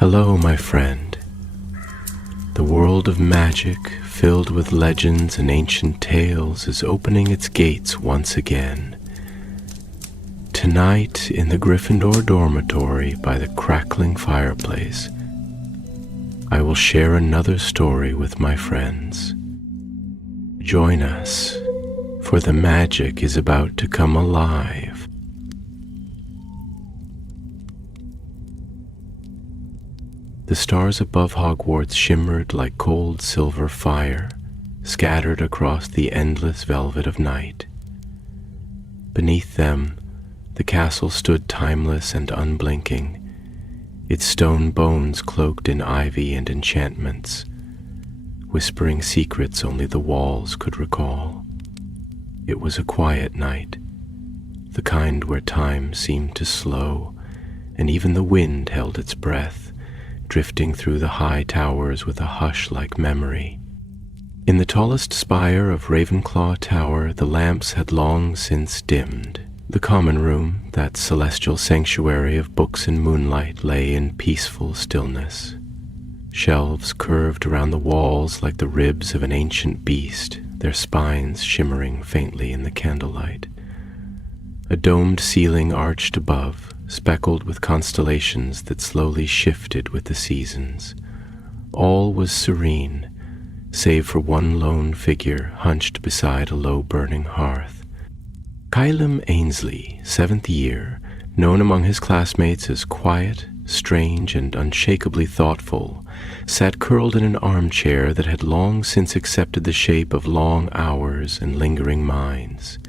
Hello, my friend. The world of magic, filled with legends and ancient tales, is opening its gates once again. Tonight, in the Gryffindor dormitory by the crackling fireplace, I will share another story with my friends. Join us, for the magic is about to come alive. The stars above Hogwarts shimmered like cold silver fire, scattered across the endless velvet of night. Beneath them, the castle stood timeless and unblinking, its stone bones cloaked in ivy and enchantments, whispering secrets only the walls could recall. It was a quiet night, the kind where time seemed to slow, and even the wind held its breath, drifting through the high towers with a hush-like memory. In the tallest spire of Ravenclaw Tower, the lamps had long since dimmed. The common room, that celestial sanctuary of books and moonlight, lay in peaceful stillness. Shelves curved around the walls like the ribs of an ancient beast, their spines shimmering faintly in the candlelight. A domed ceiling arched above, speckled with constellations that slowly shifted with the seasons. All was serene, save for one lone figure hunched beside a low-burning hearth. Kylam Ainsley, 7th year, known among his classmates as quiet, strange, and unshakably thoughtful, sat curled in an armchair that had long since accepted the shape of long hours and lingering minds.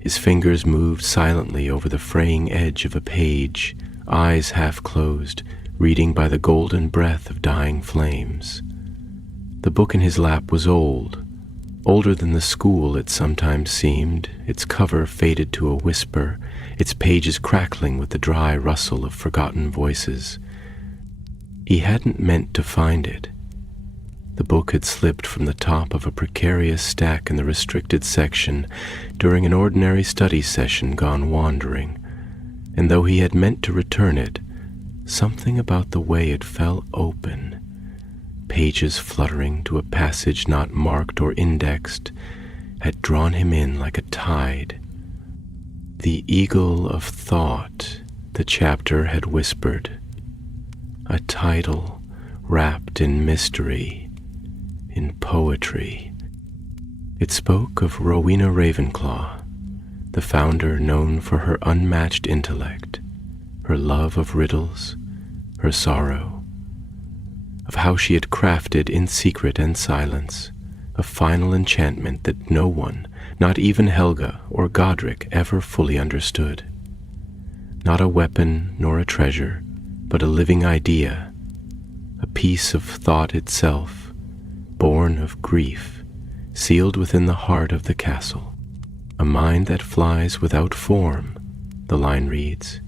His fingers moved silently over the fraying edge of a page, eyes half closed, reading by the golden breath of dying flames. The book in his lap was old, older than the school it sometimes seemed, its cover faded to a whisper, its pages crackling with the dry rustle of forgotten voices. He hadn't meant to find it. The book had slipped from the top of a precarious stack in the restricted section during an ordinary study session gone wandering, and though he had meant to return it, something about the way it fell open, pages fluttering to a passage not marked or indexed, had drawn him in like a tide. The Eagle of Thought, the chapter had whispered, a title wrapped in mystery, in poetry. It spoke of Rowena Ravenclaw, the founder known for her unmatched intellect, her love of riddles, her sorrow, of how she had crafted in secret and silence a final enchantment that no one, not even Helga or Godric, ever fully understood. Not a weapon nor a treasure, but a living idea, a piece of thought itself, born of grief, sealed within the heart of the castle. A mind that flies without form, the line reads.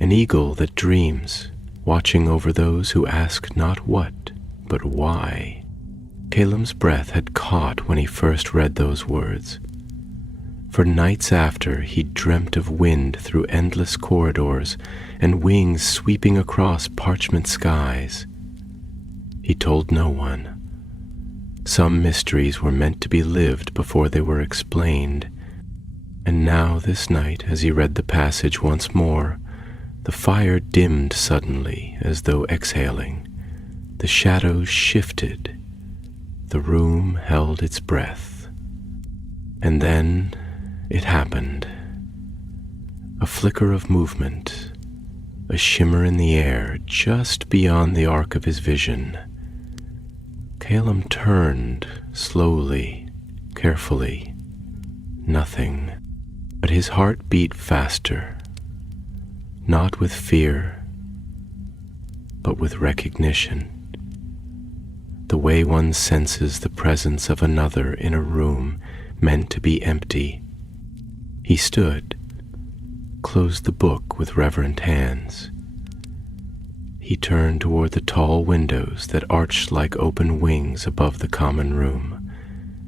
An eagle that dreams, watching over those who ask not what, but why. Kylam's breath had caught when he first read those words. For nights after, he dreamt of wind through endless corridors and wings sweeping across parchment skies. He told no one. Some mysteries were meant to be lived before they were explained, and now this night, as he read the passage once more, the fire dimmed suddenly as though exhaling. The shadows shifted. The room held its breath. And then it happened. A flicker of movement, a shimmer in the air just beyond the arc of his vision. Kylam turned slowly, carefully. Nothing, but his heart beat faster, not with fear, but with recognition. The way one senses the presence of another in a room meant to be empty. He stood, closed the book with reverent hands. He turned toward the tall windows that arched like open wings above the common room,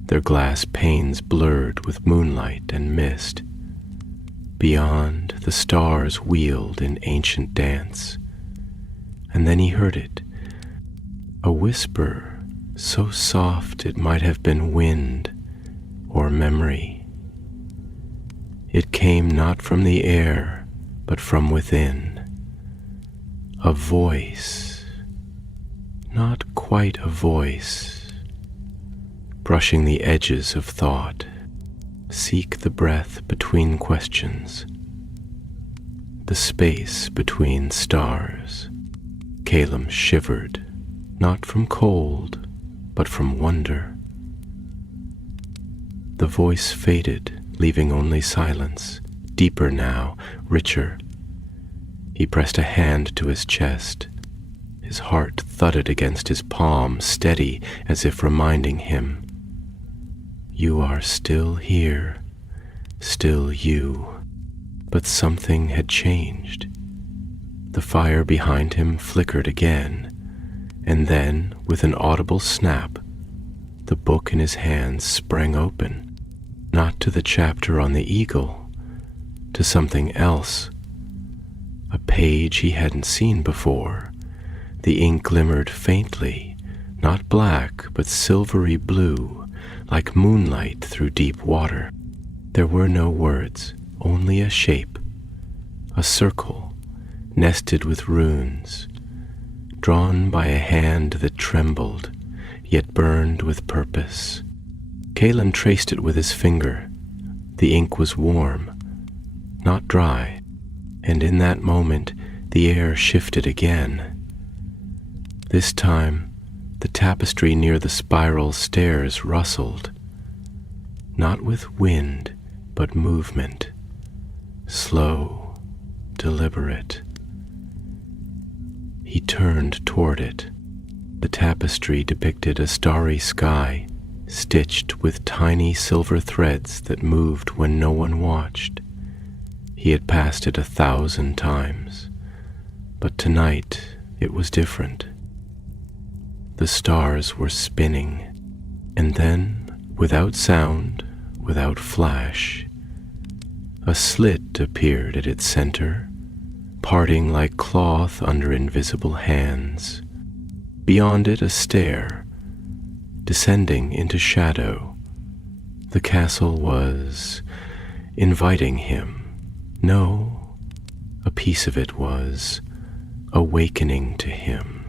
their glass panes blurred with moonlight and mist. Beyond, the stars wheeled in ancient dance, and then he heard it, a whisper so soft it might have been wind or memory. It came not from the air, but from within. A voice, not quite a voice, brushing the edges of thought. Seek the breath between questions, the space between stars. Calum shivered, not from cold, but from wonder. The voice faded, leaving only silence, deeper now, richer. He pressed a hand to his chest. His heart thudded against his palm, steady as if reminding him, "You are still here, still you." But something had changed. The fire behind him flickered again, and then, with an audible snap, the book in his hands sprang open, not to the chapter on the eagle, to something else. A page he hadn't seen before. The ink glimmered faintly, not black, but silvery blue, like moonlight through deep water. There were no words, only a shape, a circle, nested with runes, drawn by a hand that trembled, yet burned with purpose. Calum traced it with his finger. The ink was warm, not dry, and in that moment the air shifted again. This time, the tapestry near the spiral stairs rustled, not with wind, but movement, slow, deliberate. He turned toward it. The tapestry depicted a starry sky, stitched with tiny silver threads that moved when no one watched. He had passed it 1,000 times, but tonight it was different. The stars were spinning, and then, without sound, without flash, a slit appeared at its center, parting like cloth under invisible hands. Beyond it a stair, descending into shadow. The castle was inviting him. No, a piece of it was awakening to him.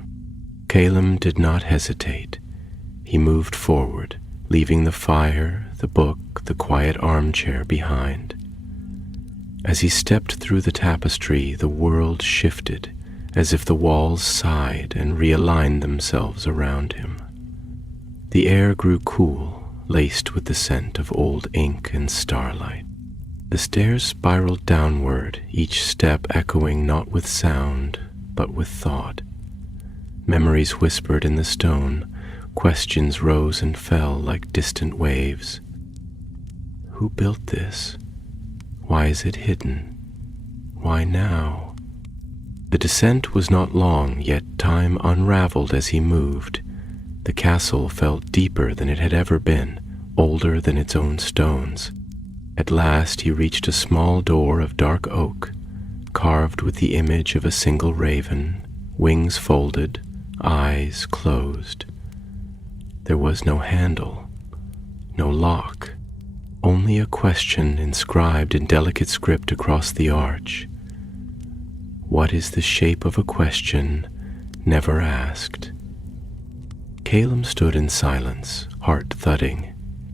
Calum did not hesitate. He moved forward, leaving the fire, the book, the quiet armchair behind. As he stepped through the tapestry, the world shifted, as if the walls sighed and realigned themselves around him. The air grew cool, laced with the scent of old ink and starlight. The stairs spiraled downward, each step echoing not with sound, but with thought. Memories whispered in the stone, questions rose and fell like distant waves. Who built this? Why is it hidden? Why now? The descent was not long, yet time unraveled as he moved. The castle felt deeper than it had ever been, older than its own stones. At last he reached a small door of dark oak, carved with the image of a single raven, wings folded, eyes closed. There was no handle, no lock, only a question inscribed in delicate script across the arch. What is the shape of a question never asked? Calum stood in silence, heart thudding.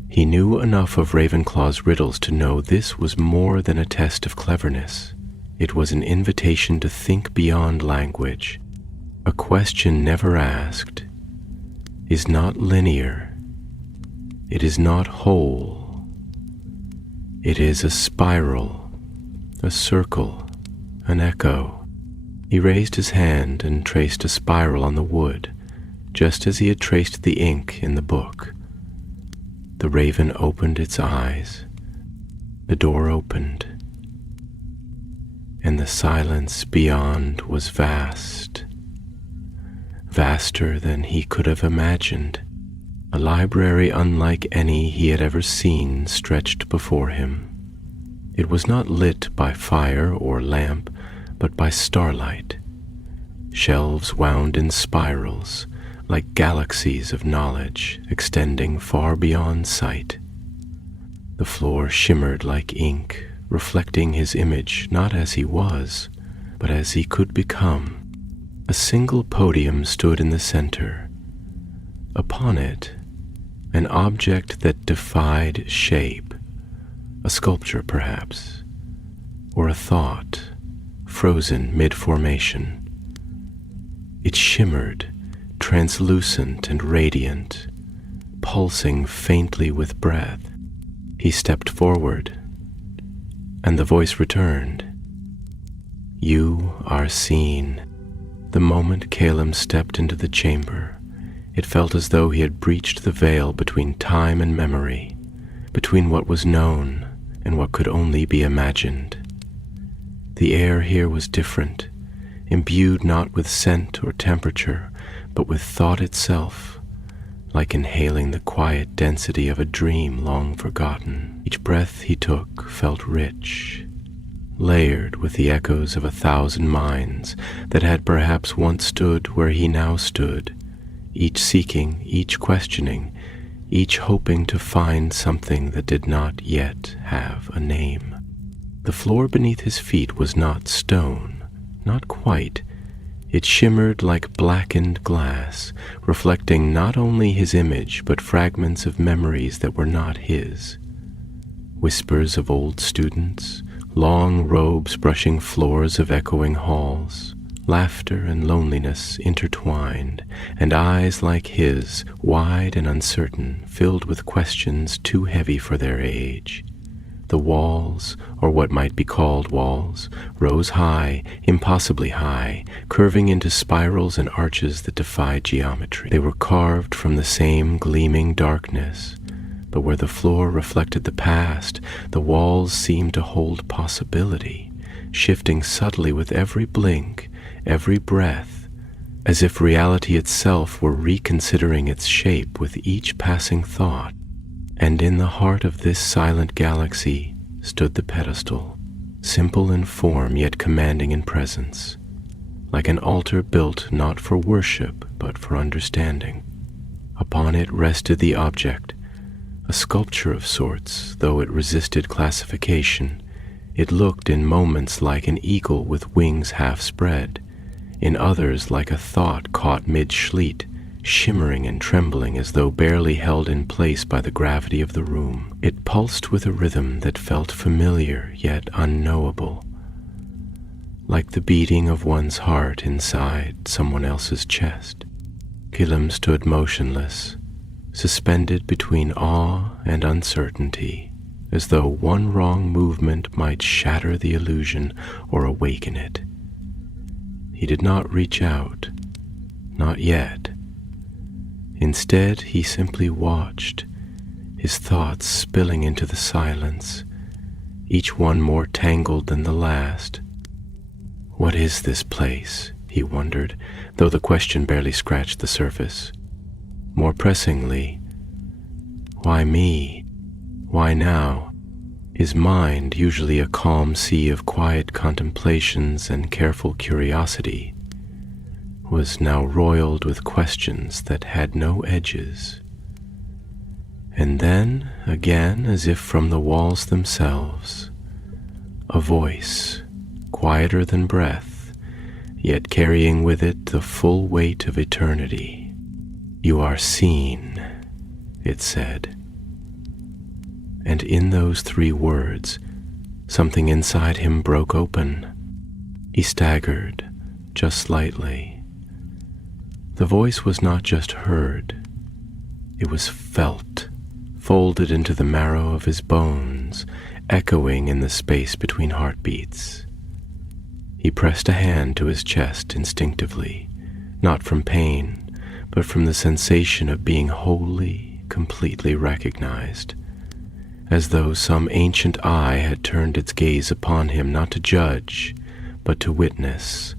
He knew enough of Ravenclaw's riddles to know this was more than a test of cleverness. It was an invitation to think beyond language. A question never asked is not linear. It is not whole. It is a spiral, a circle, an echo. He raised his hand and traced a spiral on the wood, just as he had traced the ink in the book. The raven opened its eyes. The door opened, and the silence beyond was vast, vaster than he could have imagined. A library unlike any he had ever seen stretched before him. It was not lit by fire or lamp, but by starlight. Shelves wound in spirals, like galaxies of knowledge extending far beyond sight. The floor shimmered like ink, reflecting his image not as he was, but as he could become. A single podium stood in the center. Upon it, an object that defied shape, a sculpture perhaps, or a thought, frozen mid-formation. It shimmered, translucent and radiant, pulsing faintly with breath. He stepped forward, and the voice returned. "You are seen." The moment Calum stepped into the chamber, it felt as though he had breached the veil between time and memory, between what was known and what could only be imagined. The air here was different, imbued not with scent or temperature, but with thought itself, like inhaling the quiet density of a dream long forgotten. Each breath he took felt rich, layered with the echoes of 1,000 minds that had perhaps once stood where he now stood, each seeking, each questioning, each hoping to find something that did not yet have a name. The floor beneath his feet was not stone, not quite. It shimmered like blackened glass, reflecting not only his image but fragments of memories that were not his. Whispers of old students, long robes brushing floors of echoing halls, laughter and loneliness intertwined, and eyes like his, wide and uncertain, filled with questions too heavy for their age. The walls, or what might be called walls, rose high, impossibly high, curving into spirals and arches that defied geometry. They were carved from the same gleaming darkness, but where the floor reflected the past, the walls seemed to hold possibility, shifting subtly with every blink, every breath, as if reality itself were reconsidering its shape with each passing thought. And in the heart of this silent galaxy stood the pedestal, simple in form yet commanding in presence, like an altar built not for worship but for understanding. Upon it rested the object, a sculpture of sorts, though it resisted classification. It looked in moments like an eagle with wings half spread, in others like a thought caught mid-sleet, shimmering and trembling as though barely held in place by the gravity of the room. It pulsed with a rhythm that felt familiar yet unknowable, like the beating of one's heart inside someone else's chest. Calum stood motionless, suspended between awe and uncertainty, as though one wrong movement might shatter the illusion or awaken it. He did not reach out, not yet. Instead, he simply watched, his thoughts spilling into the silence, each one more tangled than the last. What is this place? He wondered, though the question barely scratched the surface. More pressingly, why me? Why now? His mind, usually a calm sea of quiet contemplations and careful curiosity, was now roiled with questions that had no edges. And then, again, as if from the walls themselves, a voice, quieter than breath, yet carrying with it the full weight of eternity. "You are seen," it said. And in those 3 words, something inside him broke open. He staggered, just slightly. The voice was not just heard, it was felt, folded into the marrow of his bones, echoing in the space between heartbeats. He pressed a hand to his chest instinctively, not from pain, but from the sensation of being wholly, completely recognized, as though some ancient eye had turned its gaze upon him not to judge, but to witness.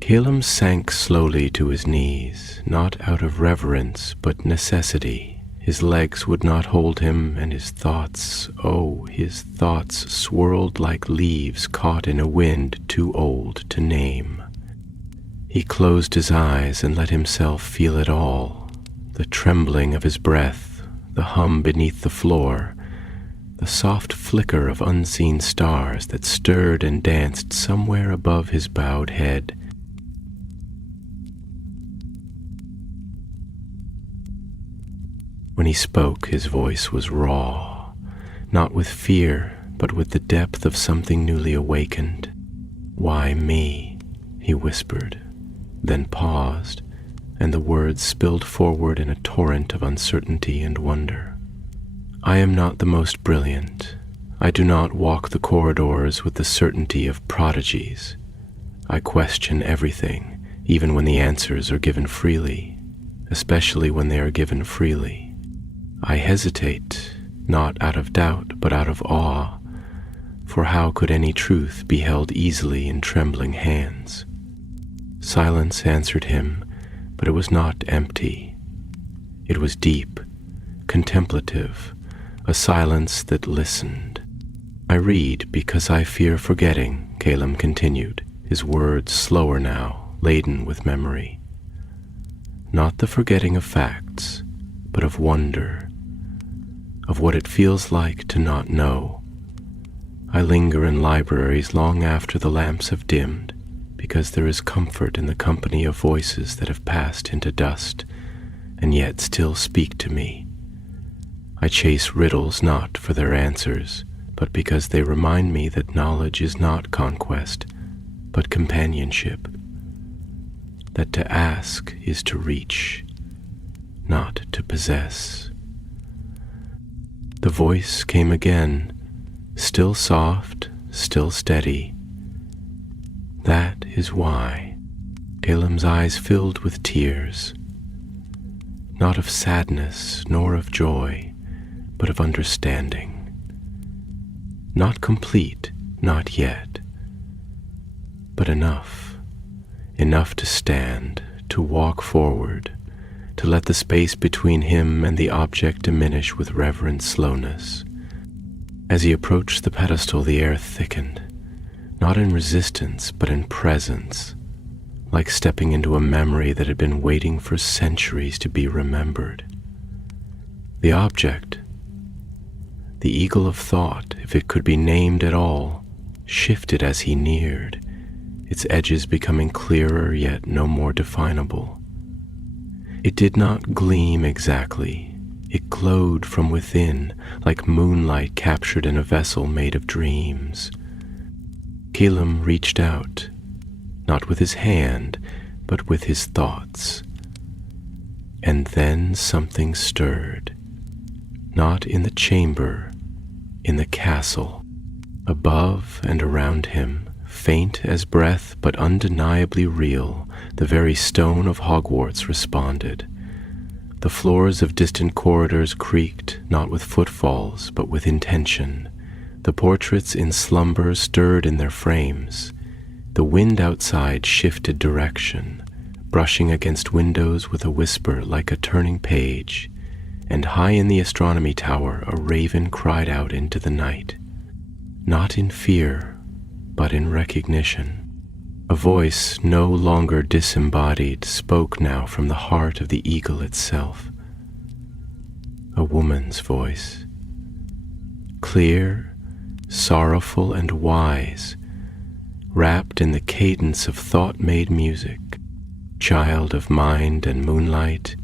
Calum sank slowly to his knees, not out of reverence, but necessity. His legs would not hold him, and his thoughts, oh, his thoughts swirled like leaves caught in a wind too old to name. He closed his eyes and let himself feel it all, the trembling of his breath, the hum beneath the floor, the soft flicker of unseen stars that stirred and danced somewhere above his bowed head. When he spoke, his voice was raw, not with fear, but with the depth of something newly awakened. "Why me?" he whispered, then paused, and the words spilled forward in a torrent of uncertainty and wonder. "I am not the most brilliant. I do not walk the corridors with the certainty of prodigies. I question everything, even when the answers are given freely, especially when they are given freely. I hesitate, not out of doubt, but out of awe, for how could any truth be held easily in trembling hands?" Silence answered him, but it was not empty. It was deep, contemplative, a silence that listened. "I read because I fear forgetting," Calum continued, his words slower now, laden with memory. "Not the forgetting of facts, but of wonder, of what it feels like to not know. I linger in libraries long after the lamps have dimmed, because there is comfort in the company of voices that have passed into dust, and yet still speak to me. I chase riddles not for their answers, but because they remind me that knowledge is not conquest, but companionship, that to ask is to reach, not to possess." The voice came again, still soft, still steady. "That is why." Calum's eyes filled with tears, not of sadness nor of joy, but of understanding. Not complete, not yet, but enough to stand, to walk forward, to let the space between him and the object diminish with reverent slowness. As he approached the pedestal, the air thickened, not in resistance, but in presence, like stepping into a memory that had been waiting for centuries to be remembered. The object, the eagle of thought, if it could be named at all, shifted as he neared, its edges becoming clearer yet no more definable. It did not gleam exactly. It glowed from within, like moonlight captured in a vessel made of dreams. Calum reached out, not with his hand, but with his thoughts. And then something stirred, not in the chamber, in the castle. Above and around him, faint as breath but undeniably real, the very stone of Hogwarts responded. The floors of distant corridors creaked, not with footfalls, but with intention. The portraits in slumber stirred in their frames. The wind outside shifted direction, brushing against windows with a whisper like a turning page, and high in the astronomy tower a raven cried out into the night, not in fear, but in recognition. A voice no longer disembodied spoke now from the heart of the eagle itself. A woman's voice, clear, sorrowful, and wise, wrapped in the cadence of thought-made music. "Child of mind and moonlight,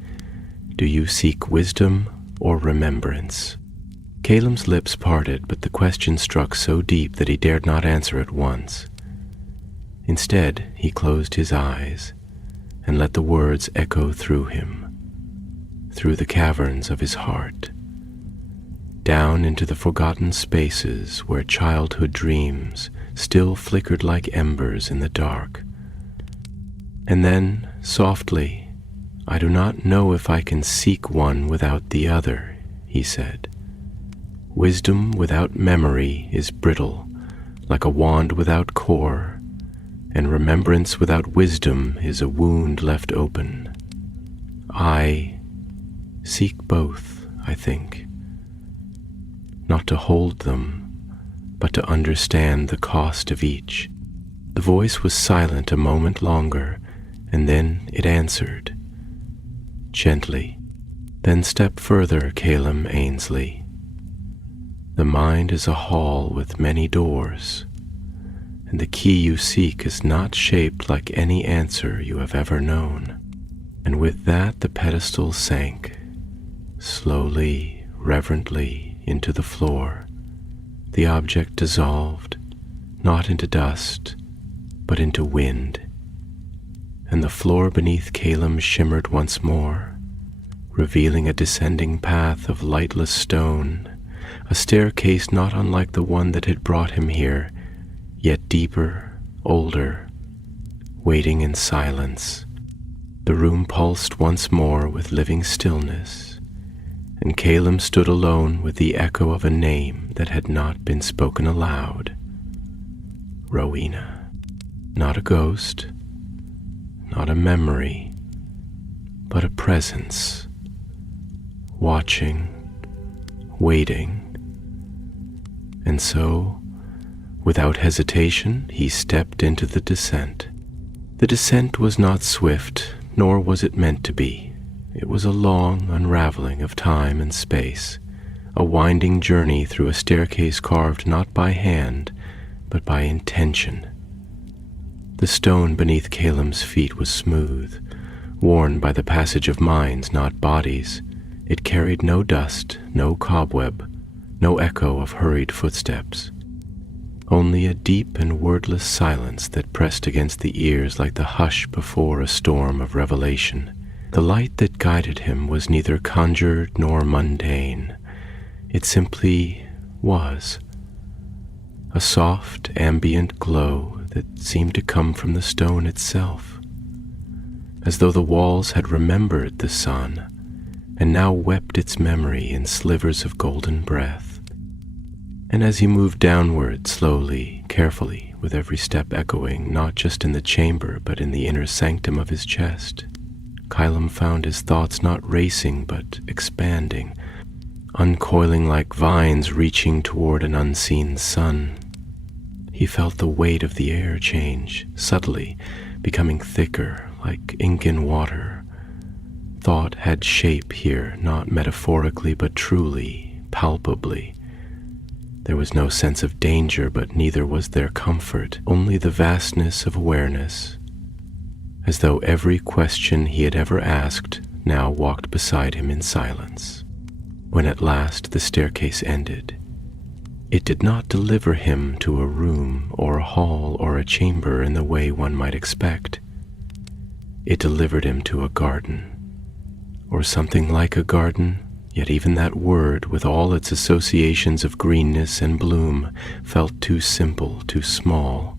do you seek wisdom or remembrance?" Calum's lips parted, but the question struck so deep that he dared not answer at once. Instead, he closed his eyes and let the words echo through him, through the caverns of his heart, down into the forgotten spaces where childhood dreams still flickered like embers in the dark. And then, softly, "I do not know if I can seek one without the other," he said. "Wisdom without memory is brittle, like a wand without core, and remembrance without wisdom is a wound left open. I seek both, I think, not to hold them, but to understand the cost of each." The voice was silent a moment longer, and then it answered, gently. Then step further, Calum Ainsley. The mind is a hall with many doors, and the key you seek is not shaped like any answer you have ever known. And with that the pedestal sank, slowly, reverently, into the floor. The object dissolved, not into dust, but into wind, and the floor beneath Calum shimmered once more, revealing a descending path of lightless stone, a staircase not unlike the one that had brought him here, yet deeper, older, waiting in silence. The room pulsed once more with living stillness, and Calum stood alone with the echo of a name that had not been spoken aloud. Rowena. Not a ghost, not a memory, but a presence, watching, waiting. And so, without hesitation, he stepped into the descent. The descent was not swift, nor was it meant to be. It was a long unraveling of time and space, a winding journey through a staircase carved not by hand, but by intention. The stone beneath Calum's feet was smooth, worn by the passage of minds, not bodies. It carried no dust, no cobweb, no echo of hurried footsteps. Only a deep and wordless silence that pressed against the ears like the hush before a storm of revelation. The light that guided him was neither conjured nor mundane. It simply was. A soft, ambient glow that seemed to come from the stone itself, as though the walls had remembered the sun and now wept its memory in slivers of golden breath. And as he moved downward, slowly, carefully, with every step echoing not just in the chamber but in the inner sanctum of his chest, Calum found his thoughts not racing but expanding, uncoiling like vines reaching toward an unseen sun. He felt the weight of the air change, subtly, becoming thicker, like ink in water. Thought had shape here, not metaphorically but truly, palpably. There was no sense of danger, but neither was there comfort, only the vastness of awareness, as though every question he had ever asked now walked beside him in silence. When at last the staircase ended, it did not deliver him to a room or a hall or a chamber in the way one might expect. It delivered him to a garden, or something like a garden, yet even that word, with all its associations of greenness and bloom, felt too simple, too small.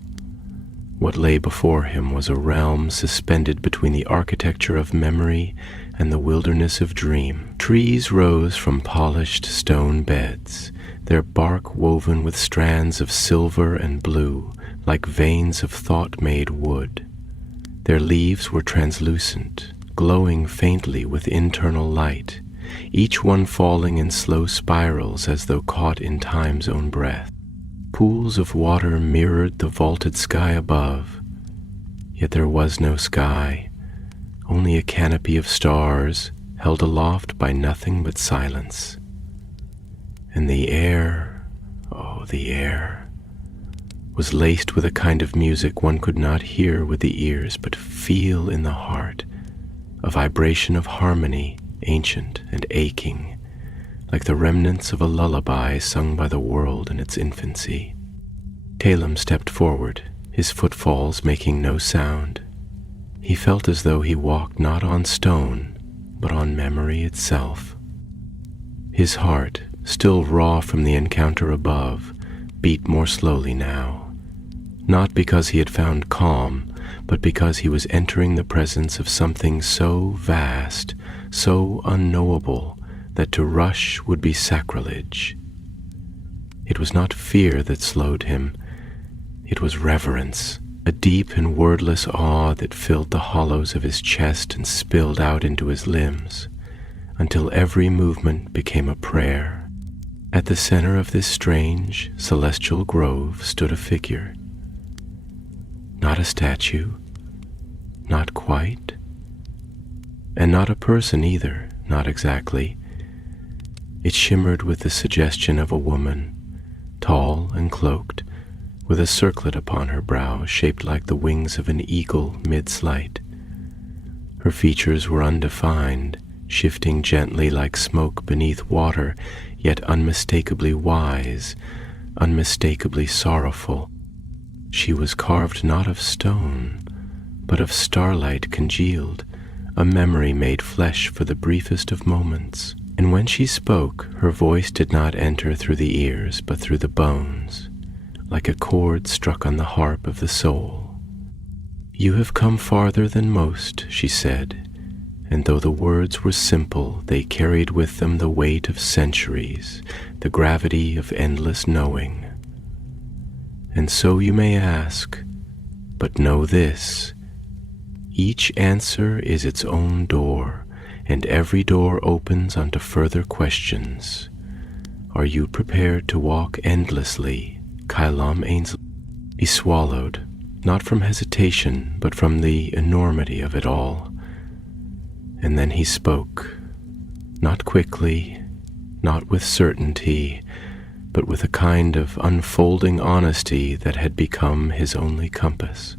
What lay before him was a realm suspended between the architecture of memory and the wilderness of dream. Trees rose from polished stone beds, their bark woven with strands of silver and blue, like veins of thought-made wood. Their leaves were translucent, glowing faintly with internal light, each one falling in slow spirals as though caught in time's own breath. Pools of water mirrored the vaulted sky above, yet there was no sky, only a canopy of stars held aloft by nothing but silence. And the air, oh, the air, was laced with a kind of music one could not hear with the ears but feel in the heart, a vibration of harmony, ancient and aching, like the remnants of a lullaby sung by the world in its infancy. Calum stepped forward, his footfalls making no sound. He felt as though he walked not on stone, but on memory itself. His heart, still raw from the encounter above, beat more slowly now, not because he had found calm, but because he was entering the presence of something so vast, so unknowable, that to rush would be sacrilege. It was not fear that slowed him, it was reverence, a deep and wordless awe that filled the hollows of his chest and spilled out into his limbs, until every movement became a prayer. At the center of this strange, celestial grove stood a figure. Not a statue, not quite. And not a person either, not exactly. It shimmered with the suggestion of a woman, tall and cloaked, with a circlet upon her brow shaped like the wings of an eagle mid-slight. Her features were undefined, shifting gently like smoke beneath water, yet unmistakably wise, unmistakably sorrowful. She was carved not of stone, but of starlight congealed, a memory made flesh for the briefest of moments. And when she spoke, her voice did not enter through the ears, but through the bones, like a chord struck on the harp of the soul. "You have come farther than most," she said, and though the words were simple, they carried with them the weight of centuries, the gravity of endless knowing. "And so you may ask, but know this: each answer is its own door, and every door opens onto further questions. Are you prepared to walk endlessly, Kylam Ainsley?" He swallowed, not from hesitation, but from the enormity of it all. And then he spoke, not quickly, not with certainty, but with a kind of unfolding honesty that had become his only compass.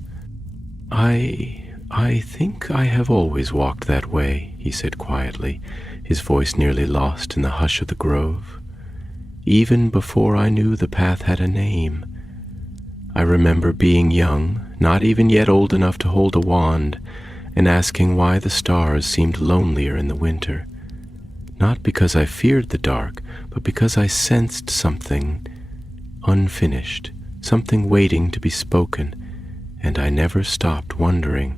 I think I have always walked that way," he said quietly, his voice nearly lost in the hush of the grove. "Even before I knew the path had a name. I remember being young, not even yet old enough to hold a wand, and asking why the stars seemed lonelier in the winter. Not because I feared the dark, but because I sensed something unfinished, something waiting to be spoken, and I never stopped wondering,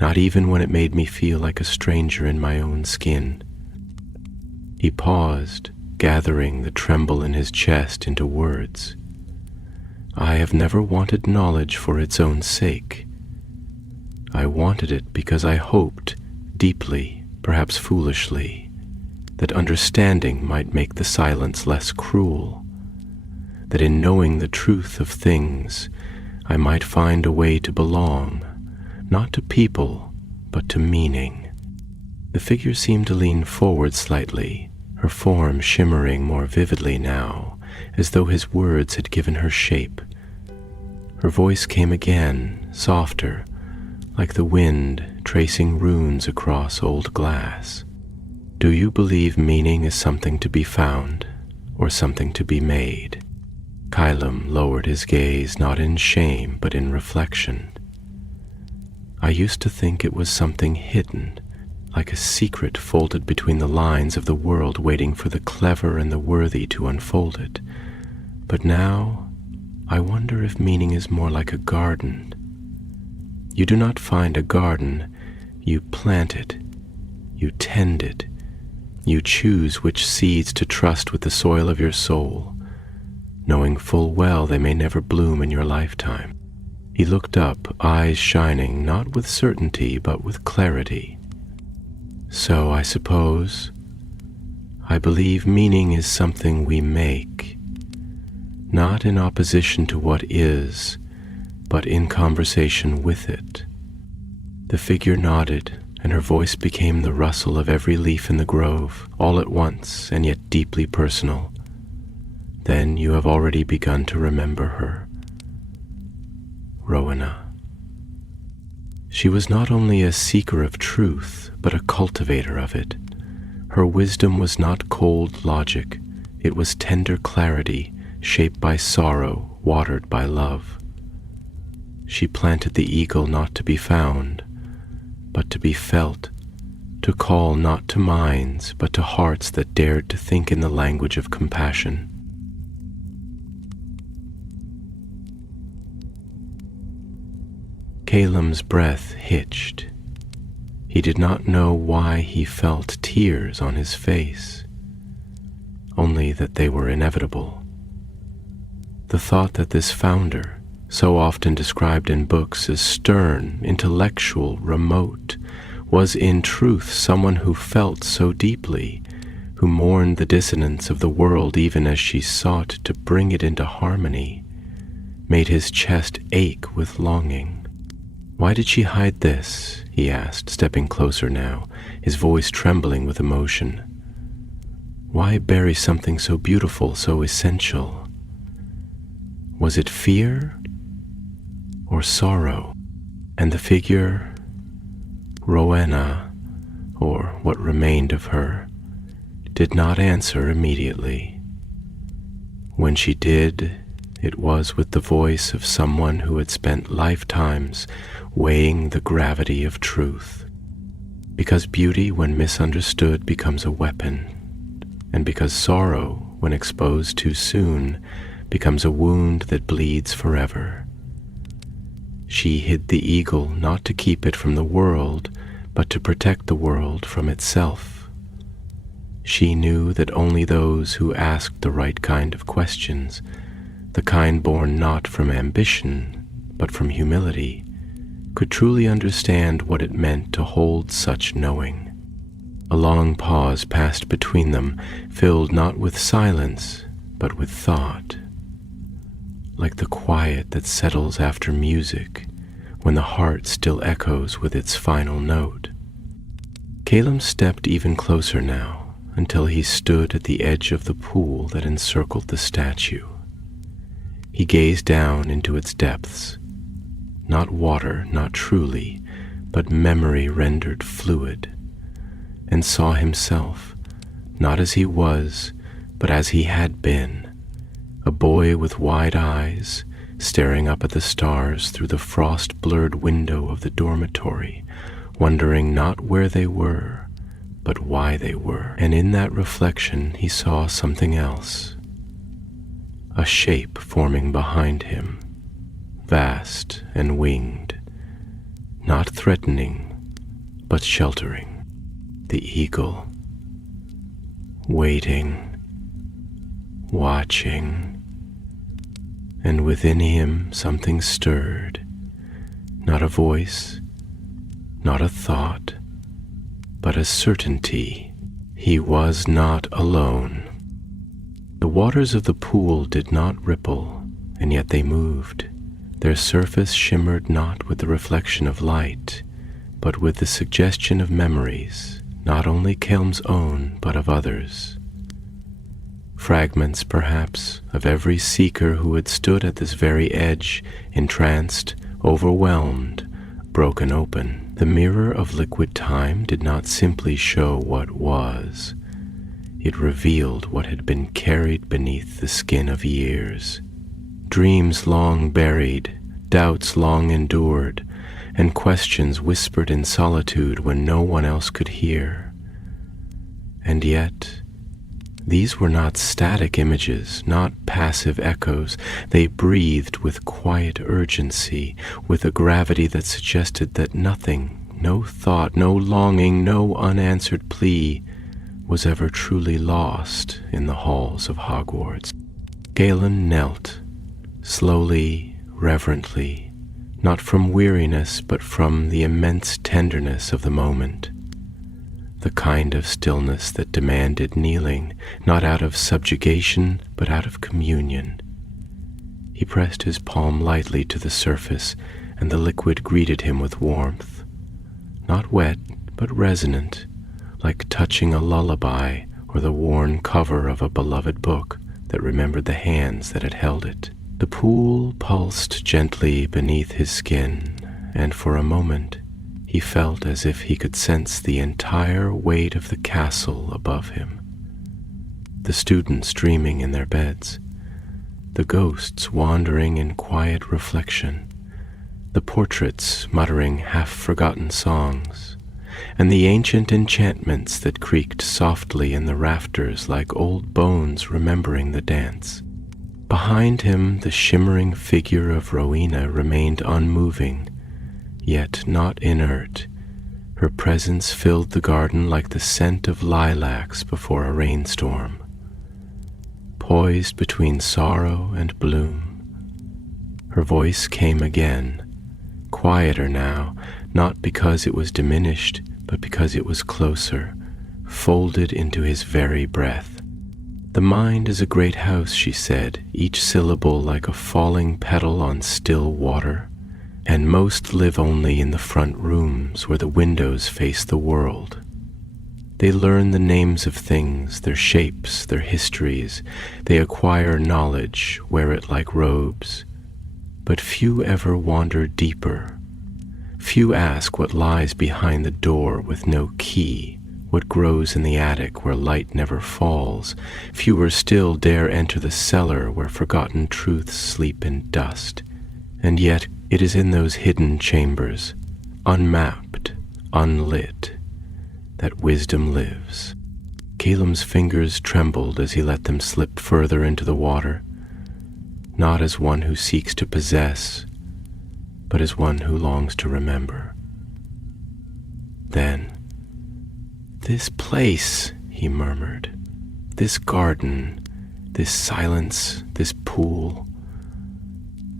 not even when it made me feel like a stranger in my own skin." He paused, gathering the tremble in his chest into words. "I have never wanted knowledge for its own sake. I wanted it because I hoped, deeply, perhaps foolishly, that understanding might make the silence less cruel, that in knowing the truth of things, I might find a way to belong, not to people, but to meaning." The figure seemed to lean forward slightly, her form shimmering more vividly now, as though his words had given her shape. Her voice came again, softer, like the wind tracing runes across old glass. "Do you believe meaning is something to be found, or something to be made?" Kylam lowered his gaze not in shame, but in reflection. "I used to think it was something hidden, like a secret folded between the lines of the world waiting for the clever and the worthy to unfold it. But now, I wonder if meaning is more like a garden. You do not find a garden, you plant it, you tend it, you choose which seeds to trust with the soil of your soul, knowing full well they may never bloom in your lifetime." He looked up, eyes shining not with certainty but with clarity. "So I suppose, I believe meaning is something we make, not in opposition to what is, but in conversation with it." The figure nodded, and her voice became the rustle of every leaf in the grove, all at once and yet deeply personal. "Then you have already begun to remember her, Rowena." She was not only a seeker of truth, but a cultivator of it. Her wisdom was not cold logic, it was tender clarity, shaped by sorrow, watered by love. She planted the eagle not to be found, but to be felt, to call not to minds, but to hearts that dared to think in the language of compassion. Kylam's breath hitched. He did not know why he felt tears on his face, only that they were inevitable. The thought that this founder, so often described in books as stern, intellectual, remote, was in truth someone who felt so deeply, who mourned the dissonance of the world even as she sought to bring it into harmony, made his chest ache with longing. Why did she hide this? He asked, stepping closer now, his voice trembling with emotion. Why bury something so beautiful, so essential? Was it fear or sorrow? And the figure, Rowena, or what remained of her, did not answer immediately. When she did, it was with the voice of someone who had spent lifetimes weighing the gravity of truth. Because beauty, when misunderstood, becomes a weapon, and because sorrow, when exposed too soon, becomes a wound that bleeds forever. She hid the eagle not to keep it from the world, but to protect the world from itself. She knew that only those who asked the right kind of questions, the kind born not from ambition, but from humility, could truly understand what it meant to hold such knowing. A long pause passed between them, filled not with silence, but with thought, like the quiet that settles after music, when the heart still echoes with its final note. Caleb stepped even closer now, until he stood at the edge of the pool that encircled the statue. He gazed down into its depths, not water, not truly, but memory rendered fluid, and saw himself, not as he was, but as he had been, a boy with wide eyes, staring up at the stars through the frost-blurred window of the dormitory, wondering not where they were, but why they were. And in that reflection he saw something else, a shape forming behind him, vast and winged, not threatening, but sheltering. The eagle, waiting, watching, and within him something stirred, not a voice, not a thought, but a certainty. He was not alone. The waters of the pool did not ripple, and yet they moved. Their surface shimmered not with the reflection of light, but with the suggestion of memories, not only Kelm's own, but of others. Fragments, perhaps, of every seeker who had stood at this very edge, entranced, overwhelmed, broken open. The mirror of liquid time did not simply show what was. It revealed what had been carried beneath the skin of years. Dreams long buried, doubts long endured, and questions whispered in solitude when no one else could hear. And yet, these were not static images, not passive echoes. They breathed with quiet urgency, with a gravity that suggested that nothing, no thought, no longing, no unanswered plea was ever truly lost in the halls of Hogwarts. Galen knelt, slowly, reverently, not from weariness, but from the immense tenderness of the moment. The kind of stillness that demanded kneeling, not out of subjugation, but out of communion. He pressed his palm lightly to the surface, and the liquid greeted him with warmth. Not wet, but resonant, like touching a lullaby or the worn cover of a beloved book that remembered the hands that had held it. The pool pulsed gently beneath his skin, and for a moment he felt as if he could sense the entire weight of the castle above him. The students dreaming in their beds, the ghosts wandering in quiet reflection, the portraits muttering half-forgotten songs, and the ancient enchantments that creaked softly in the rafters like old bones remembering the dance. Behind him, the shimmering figure of Rowena remained unmoving, yet not inert. Her presence filled the garden like the scent of lilacs before a rainstorm. Poised between sorrow and bloom, her voice came again, quieter now, not because it was diminished, but because it was closer, folded into his very breath. "The mind is a great house," she said, each syllable like a falling petal on still water. and most live only in the front rooms where the windows face the world. They learn the names of things, their shapes, their histories. They acquire knowledge, wear it like robes. But few ever wander deeper. Few ask what lies behind the door with no key, what grows in the attic where light never falls. Fewer still dare enter the cellar where forgotten truths sleep in dust. And yet it is in those hidden chambers, unmapped, unlit, that wisdom lives. Calem's fingers trembled as he let them slip further into the water, not as one who seeks to possess, but as one who longs to remember. Then, "This place," he murmured, "this garden, this silence, this pool,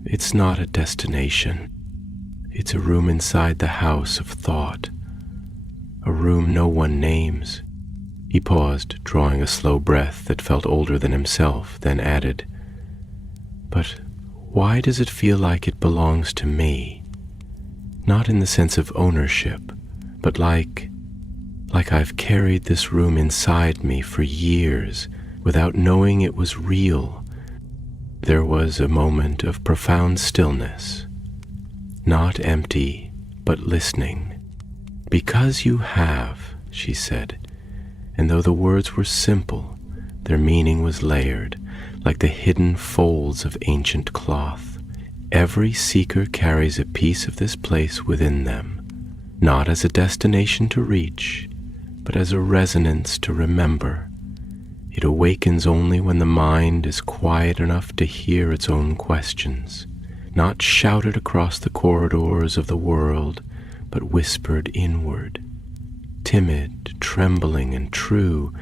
it's not a destination. It's a room inside the house of thought, a room no one names." He paused, drawing a slow breath that felt older than himself, then added, "But why does it feel like it belongs to me? Not in the sense of ownership, but like I've carried this room inside me for years without knowing it was real." There was a moment of profound stillness, not empty, but listening. "Because you have," she said, and though the words were simple, their meaning was layered, like the hidden folds of ancient cloth. "Every seeker carries a piece of this place within them, not as a destination to reach, but as a resonance to remember. It awakens only when the mind is quiet enough to hear its own questions, not shouted across the corridors of the world, but whispered inward. Timid, trembling, and true,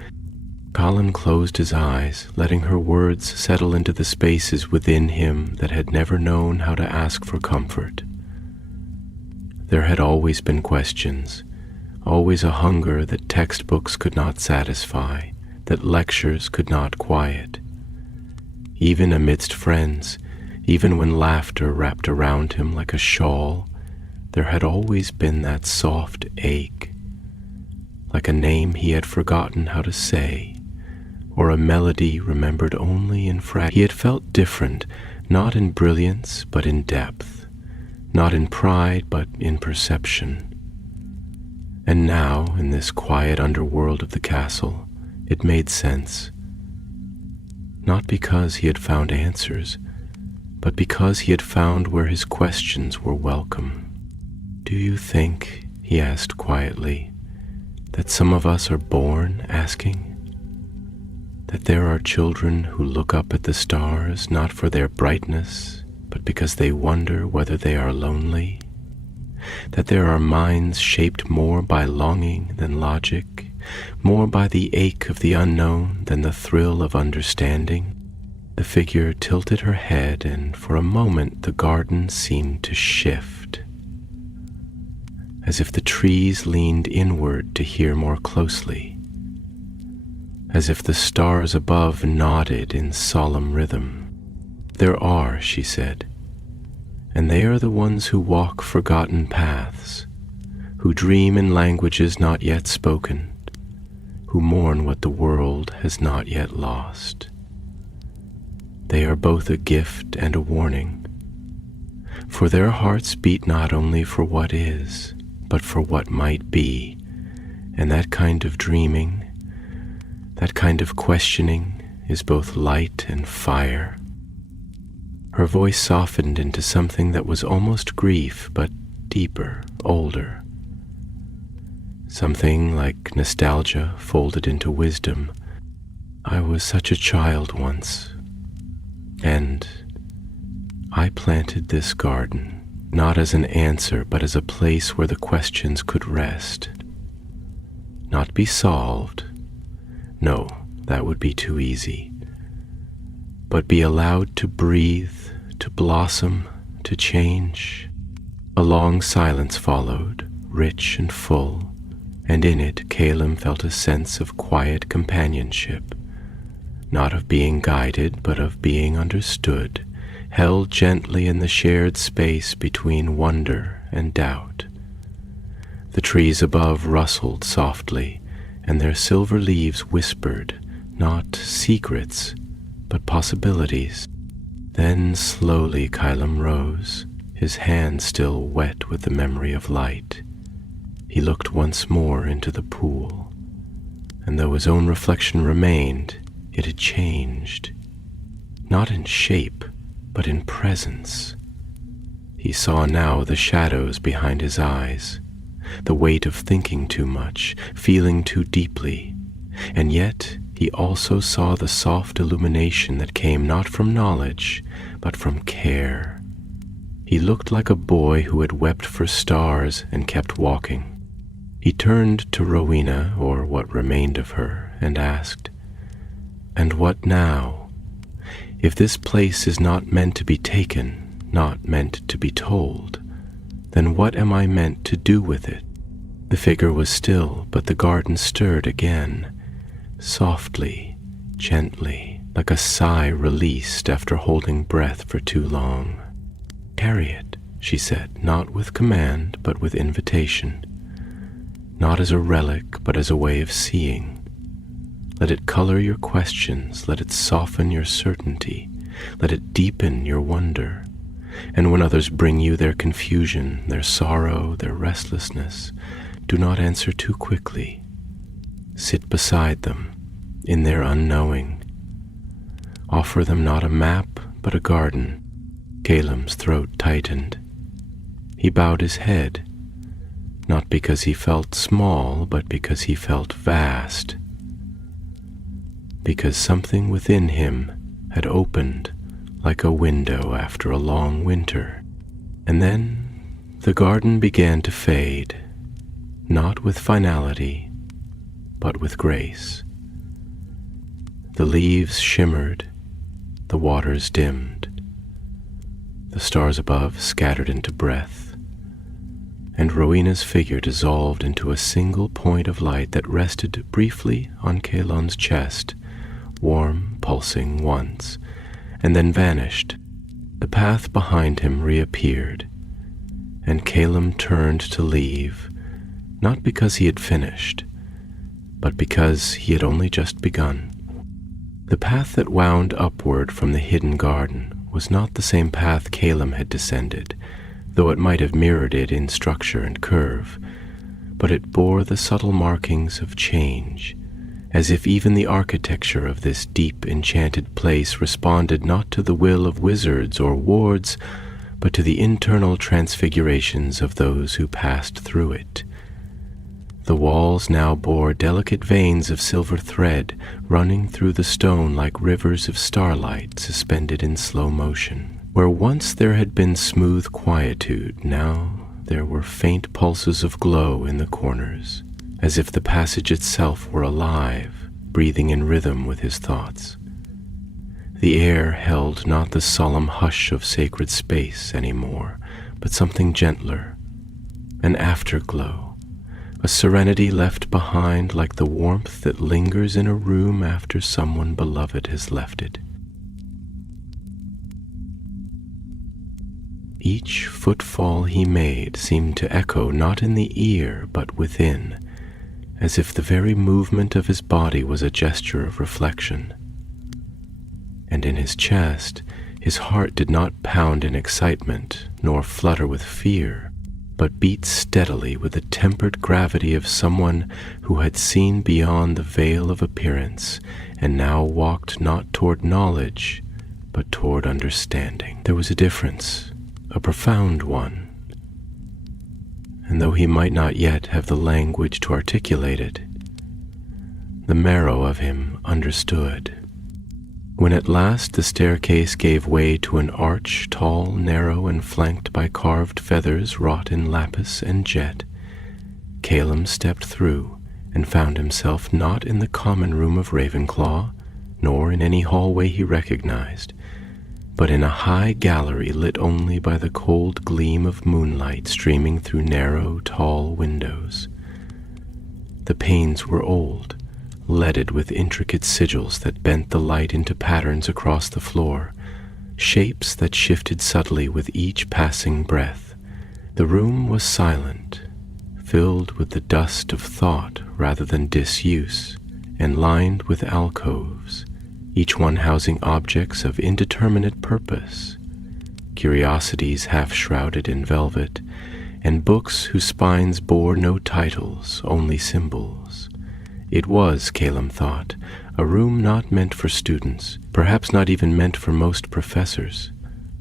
Colin closed his eyes, letting her words settle into the spaces within him that had never known how to ask for comfort. There had always been questions, always a hunger that textbooks could not satisfy, that lectures could not quiet. Even amidst friends, even when laughter wrapped around him like a shawl, there had always been that soft ache, like a name he had forgotten how to say, or a melody remembered only in fragments. He had felt different, not in brilliance, but in depth, not in pride, but in perception. And now, in this quiet underworld of the castle, it made sense. Not because he had found answers, but because he had found where his questions were welcome. "Do you think," he asked quietly, "that some of us are born asking? That there are children who look up at the stars not for their brightness, but because they wonder whether they are lonely? That there are minds shaped more by longing than logic, more by the ache of the unknown than the thrill of understanding?" The figure tilted her head, and for a moment the garden seemed to shift, as if the trees leaned inward to hear more closely, as if the stars above nodded in solemn rhythm. "There are," she said, "and they are the ones who walk forgotten paths, who dream in languages not yet spoken, who mourn what the world has not yet lost. They are both a gift and a warning, for their hearts beat not only for what is, but for what might be, and that kind of dreaming, that kind of questioning, is both light and fire." Her voice softened into something that was almost grief, but deeper, older. Something like nostalgia folded into wisdom. "I was such a child once, and I planted this garden, not as an answer, but as a place where the questions could rest. Not be solved. No, that would be too easy. But be allowed to breathe, to blossom, to change." A long silence followed, rich and full, and in it Calem felt a sense of quiet companionship, not of being guided, but of being understood, held gently in the shared space between wonder and doubt. The trees above rustled softly, and their silver leaves whispered, not secrets, but possibilities. Then slowly Kylam rose, his hand still wet with the memory of light. He looked once more into the pool, and though his own reflection remained, it had changed, not in shape, but in presence. He saw now the shadows behind his eyes, the weight of thinking too much, feeling too deeply, and yet he also saw the soft illumination that came not from knowledge, but from care. He looked like a boy who had wept for stars and kept walking. He turned to Rowena, or what remained of her, and asked, "And what now? If this place is not meant to be taken, not meant to be told, then what am I meant to do with it?" The figure was still, but the garden stirred again, softly, gently, like a sigh released after holding breath for too long. "Carry it," she said, not with command, but with invitation. Not as a relic, but as a way of seeing. Let it color your questions, let it soften your certainty, let it deepen your wonder. And when others bring you their confusion, their sorrow, their restlessness, do not answer too quickly. Sit beside them, in their unknowing. Offer them not a map, but a garden. Caelim's throat tightened. He bowed his head, not because he felt small, but because he felt vast. Because something within him had opened like a window after a long winter. And then the garden began to fade, not with finality, but with grace. The leaves shimmered, the waters dimmed, the stars above scattered into breath, and Rowena's figure dissolved into a single point of light that rested briefly on Caelim's chest, warm, pulsing once, and then vanished. The path behind him reappeared, and Caelim turned to leave, not because he had finished, but because he had only just begun. The path that wound upward from the hidden garden was not the same path Caelim had descended, though it might have mirrored it in structure and curve, but it bore the subtle markings of change, as if even the architecture of this deep, enchanted place responded not to the will of wizards or wards, but to the internal transfigurations of those who passed through it. The walls now bore delicate veins of silver thread running through the stone like rivers of starlight suspended in slow motion. Where once there had been smooth quietude, now there were faint pulses of glow in the corners, as if the passage itself were alive, breathing in rhythm with his thoughts. The air held not the solemn hush of sacred space anymore, but something gentler, an afterglow, a serenity left behind like the warmth that lingers in a room after someone beloved has left it. Each footfall he made seemed to echo not in the ear but within, as if the very movement of his body was a gesture of reflection. And in his chest, his heart did not pound in excitement nor flutter with fear, but beat steadily with the tempered gravity of someone who had seen beyond the veil of appearance and now walked not toward knowledge, but toward understanding. There was a difference, a profound one, and though he might not yet have the language to articulate it, the marrow of him understood. When at last the staircase gave way to an arch, tall, narrow, and flanked by carved feathers wrought in lapis and jet, Caelim stepped through and found himself not in the common room of Ravenclaw, nor in any hallway he recognized, but in a high gallery lit only by the cold gleam of moonlight streaming through narrow, tall windows. The panes were old, leaded with intricate sigils that bent the light into patterns across the floor, shapes that shifted subtly with each passing breath. The room was silent, filled with the dust of thought rather than disuse, and lined with alcoves, each one housing objects of indeterminate purpose, curiosities half shrouded in velvet, and books whose spines bore no titles, only symbols. It was, Calum thought, a room not meant for students, perhaps not even meant for most professors.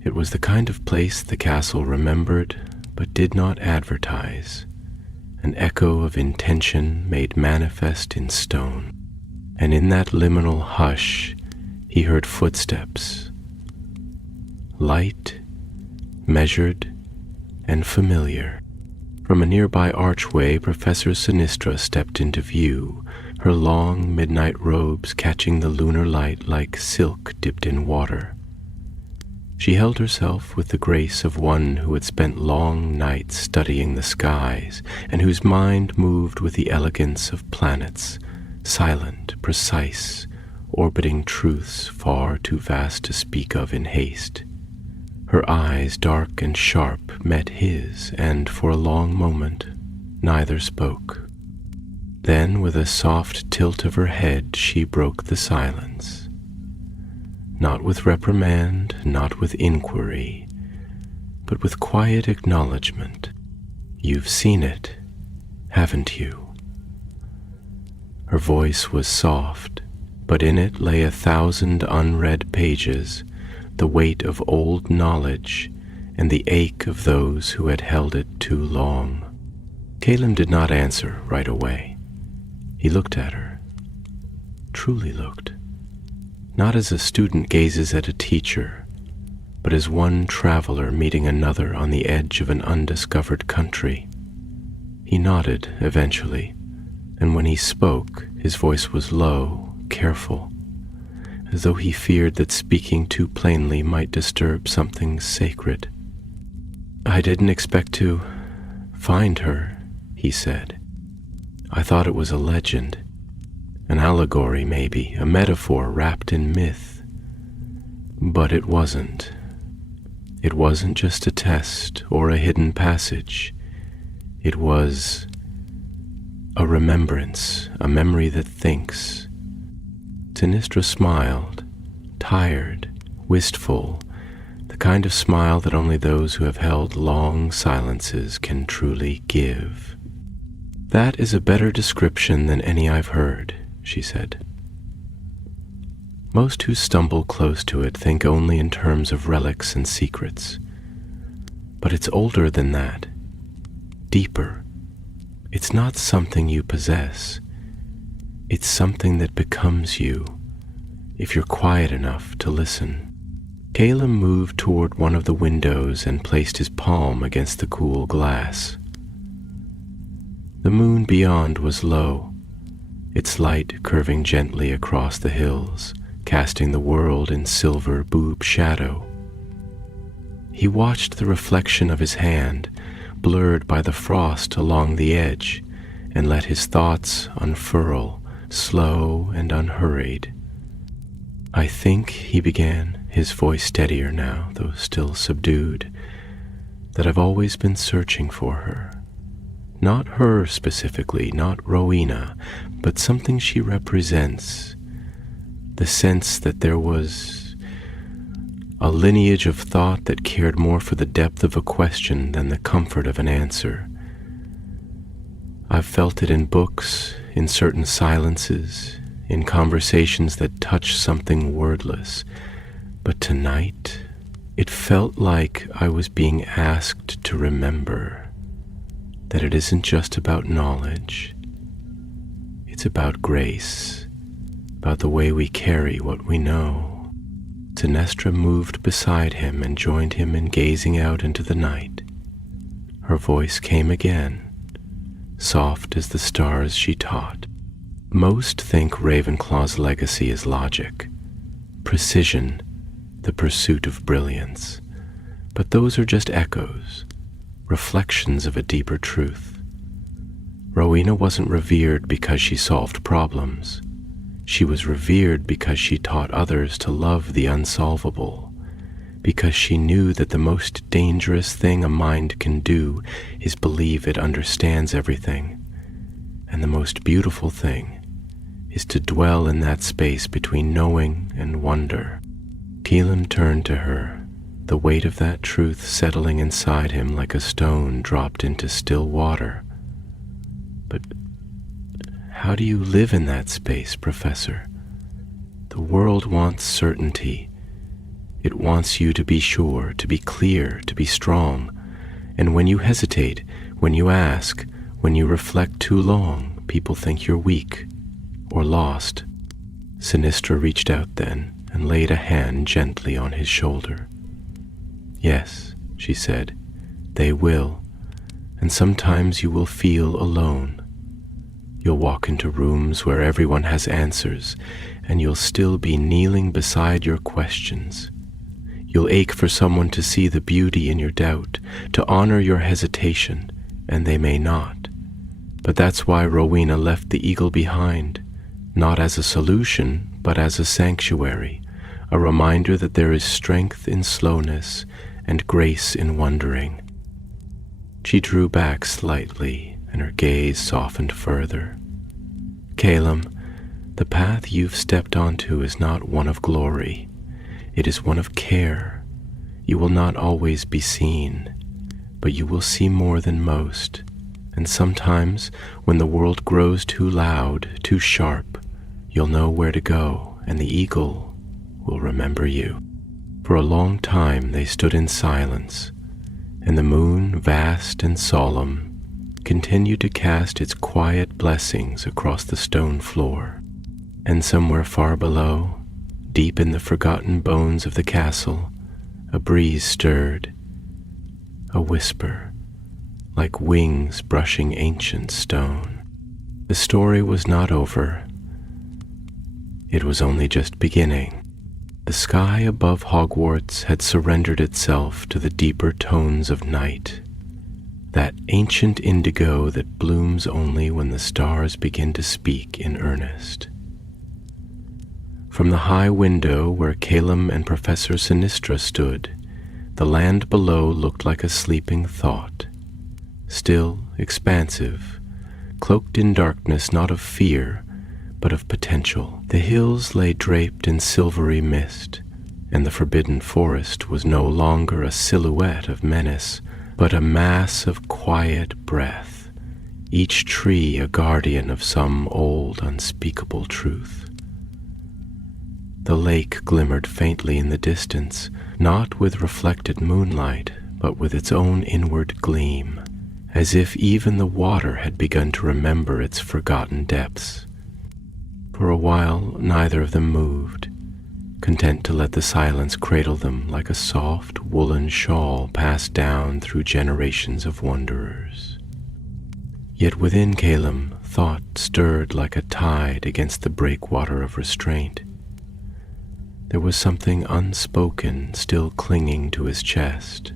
It was the kind of place the castle remembered but did not advertise, an echo of intention made manifest in stone. And in that liminal hush, he heard footsteps, light, measured, and familiar. From a nearby archway, Professor Sinistra stepped into view, her long midnight robes catching the lunar light like silk dipped in water. She held herself with the grace of one who had spent long nights studying the skies and whose mind moved with the elegance of planets, silent, precise, orbiting truths far too vast to speak of in haste. Her eyes, dark and sharp, met his, and for a long moment neither spoke. Then, with a soft tilt of her head, she broke the silence. Not with reprimand, not with inquiry, but with quiet acknowledgement. "You've seen it, haven't you?" Her voice was soft, but in it lay 1,000 unread pages, the weight of old knowledge and the ache of those who had held it too long. Calum did not answer right away. He looked at her, truly looked, not as a student gazes at a teacher, but as one traveler meeting another on the edge of an undiscovered country. He nodded eventually, and when he spoke, his voice was low, careful, as though he feared that speaking too plainly might disturb something sacred. "I didn't expect to find her," he said. "I thought it was a legend, an allegory maybe, a metaphor wrapped in myth. But it wasn't. It wasn't just a test or a hidden passage. It was a remembrance, a memory that thinks." Sinistra smiled, tired, wistful, the kind of smile that only those who have held long silences can truly give. "That is a better description than any I've heard," she said. "Most who stumble close to it think only in terms of relics and secrets. But it's older than that, deeper. It's not something you possess. It's something that becomes you, if you're quiet enough to listen." Calum moved toward one of the windows and placed his palm against the cool glass. The moon beyond was low, its light curving gently across the hills, casting the world in silver boob shadow. He watched the reflection of his hand, blurred by the frost along the edge, and let his thoughts unfurl, slow and unhurried. "I think," he began, his voice steadier now, though still subdued, "that I've always been searching for her. Not her specifically, not Rowena, but something she represents. The sense that there was a lineage of thought that cared more for the depth of a question than the comfort of an answer. I've felt it in books, in certain silences, in conversations that touch something wordless. But tonight, it felt like I was being asked to remember that it isn't just about knowledge. It's about grace, about the way we carry what we know." Sinistra moved beside him and joined him in gazing out into the night. Her voice came again, soft as the stars she taught. "Most think Ravenclaw's legacy is logic, precision, the pursuit of brilliance. But those are just echoes, reflections of a deeper truth. Rowena wasn't revered because she solved problems. She was revered because she taught others to love the unsolvable, because she knew that the most dangerous thing a mind can do is believe it understands everything, and the most beautiful thing is to dwell in that space between knowing and wonder. Keelan turned to her, the weight of that truth settling inside him like a stone dropped into still water. But how do you live in that space, Professor? The world wants certainty. It wants you to be sure, to be clear, to be strong. And when you hesitate, when you ask, when you reflect too long, people think you're weak or lost. Sinistra reached out then and laid a hand gently on his shoulder. Yes, she said, they will, and sometimes you will feel alone. You'll walk into rooms where everyone has answers, and you'll still be kneeling beside your questions. You'll ache for someone to see the beauty in your doubt, to honor your hesitation, and they may not. But that's why Rowena left the eagle behind, not as a solution, but as a sanctuary, a reminder that there is strength in slowness and grace in wondering. She drew back slightly, and her gaze softened further. Calum, the path you've stepped onto is not one of glory. It is one of care. You will not always be seen, but you will see more than most. And sometimes, when the world grows too loud, too sharp, you'll know where to go, and the eagle will remember you. For a long time they stood in silence, and the moon, vast and solemn, continued to cast its quiet blessings across the stone floor. And somewhere far below, deep in the forgotten bones of the castle, a breeze stirred, a whisper, like wings brushing ancient stone. The story was not over. It was only just beginning. The sky above Hogwarts had surrendered itself to the deeper tones of night, that ancient indigo that blooms only when the stars begin to speak in earnest. From the high window where Calum and Professor Sinistra stood, the land below looked like a sleeping thought, still, expansive, cloaked in darkness not of fear, but of potential. The hills lay draped in silvery mist, and the forbidden forest was no longer a silhouette of menace, but a mass of quiet breath, each tree a guardian of some old, unspeakable truth. The lake glimmered faintly in the distance, not with reflected moonlight, but with its own inward gleam, as if even the water had begun to remember its forgotten depths. For a while, neither of them moved, content to let the silence cradle them like a soft woolen shawl passed down through generations of wanderers. Yet within Calum, thought stirred like a tide against the breakwater of restraint. There was something unspoken still clinging to his chest,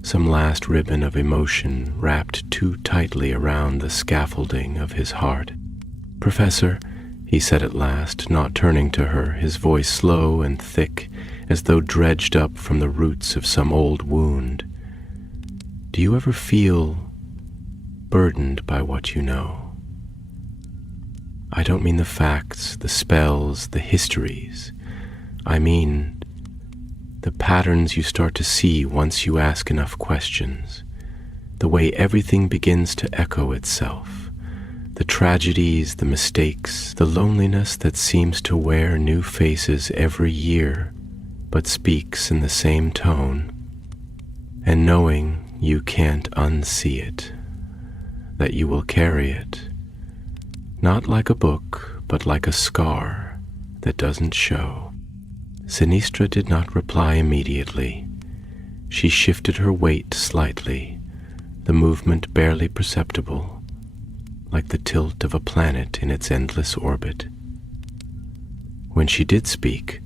some last ribbon of emotion wrapped too tightly around the scaffolding of his heart. "Professor," he said at last, not turning to her, his voice slow and thick, as though dredged up from the roots of some old wound. "Do you ever feel burdened by what you know? I don't mean the facts, the spells, the histories. I mean the patterns you start to see once you ask enough questions, the way everything begins to echo itself, the tragedies, the mistakes, the loneliness that seems to wear new faces every year, but speaks in the same tone, and knowing you can't unsee it, that you will carry it, not like a book, but like a scar that doesn't show." Sinistra did not reply immediately. She shifted her weight slightly, the movement barely perceptible, like the tilt of a planet in its endless orbit. When she did speak,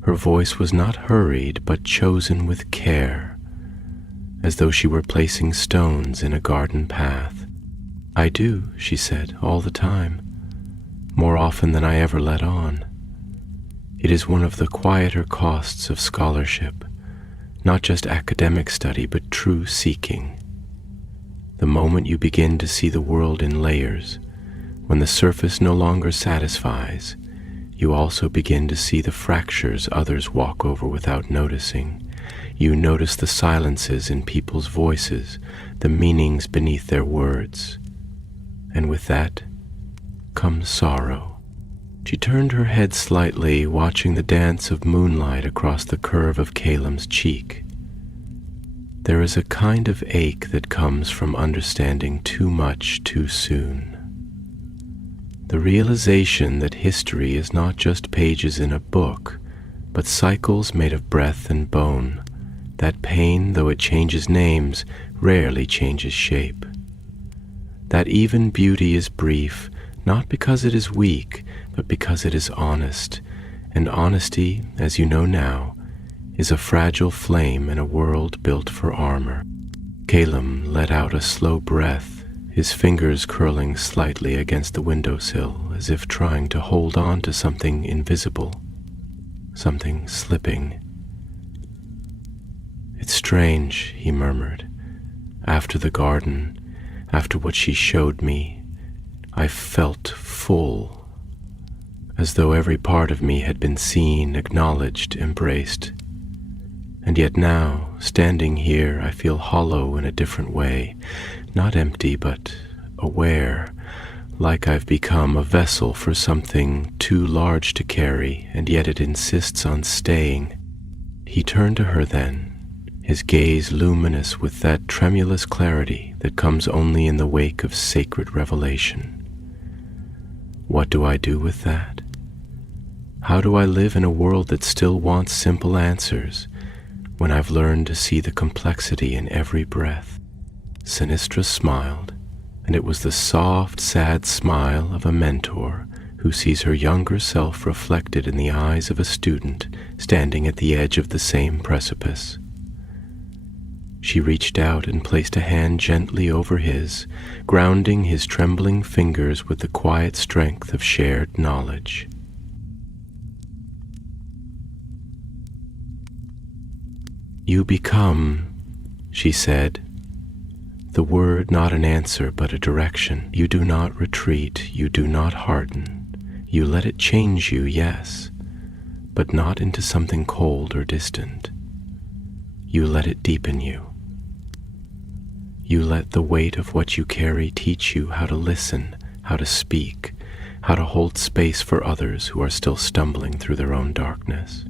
her voice was not hurried but chosen with care, as though she were placing stones in a garden path. "I do," she said, "all the time, more often than I ever let on. It is one of the quieter costs of scholarship, Not just academic study, but true seeking. The moment you begin to see the world in layers, when the surface no longer satisfies, you also begin to see the fractures others walk over without noticing. You notice the silences in people's voices, the meanings beneath their words. And with that comes sorrow. She turned her head slightly, watching the dance of moonlight across the curve of Caleb's cheek. There is a kind of ache that comes from understanding too much too soon. The realization that history is not just pages in a book, but cycles made of breath and bone. That pain, though it changes names, rarely changes shape. That even beauty is brief, not because it is weak, but because it is honest. And honesty, as you know now, is a fragile flame in a world built for armor. Caleb let out a slow breath, his fingers curling slightly against the windowsill, as if trying to hold on to something invisible, something slipping. "It's strange," he murmured. "After the garden, after what she showed me, I felt full, as though every part of me had been seen, acknowledged, embraced. And yet now, standing here, I feel hollow in a different way, not empty, but aware, like I've become a vessel for something too large to carry, and yet it insists on staying." He turned to her then, his gaze luminous with that tremulous clarity that comes only in the wake of sacred revelation. What do I do with that? How do I live in a world that still wants simple answers, when I've learned to see the complexity in every breath? Sinistra smiled, and it was the soft, sad smile of a mentor who sees her younger self reflected in the eyes of a student standing at the edge of the same precipice. She reached out and placed a hand gently over his, grounding his trembling fingers with the quiet strength of shared knowledge. "You become," she said, the word not an answer but a direction. "You do not retreat, you do not harden. You let it change you, yes, but not into something cold or distant. You let it deepen you. You let the weight of what you carry teach you how to listen, how to speak, how to hold space for others who are still stumbling through their own darkness.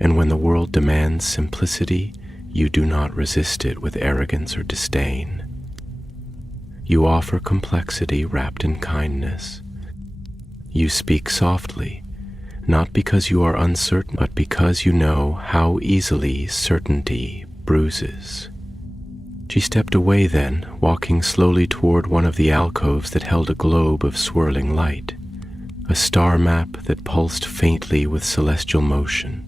And when the world demands simplicity, you do not resist it with arrogance or disdain. You offer complexity wrapped in kindness. You speak softly, not because you are uncertain, but because you know how easily certainty bruises." She stepped away then, walking slowly toward one of the alcoves that held a globe of swirling light, a star map that pulsed faintly with celestial motion.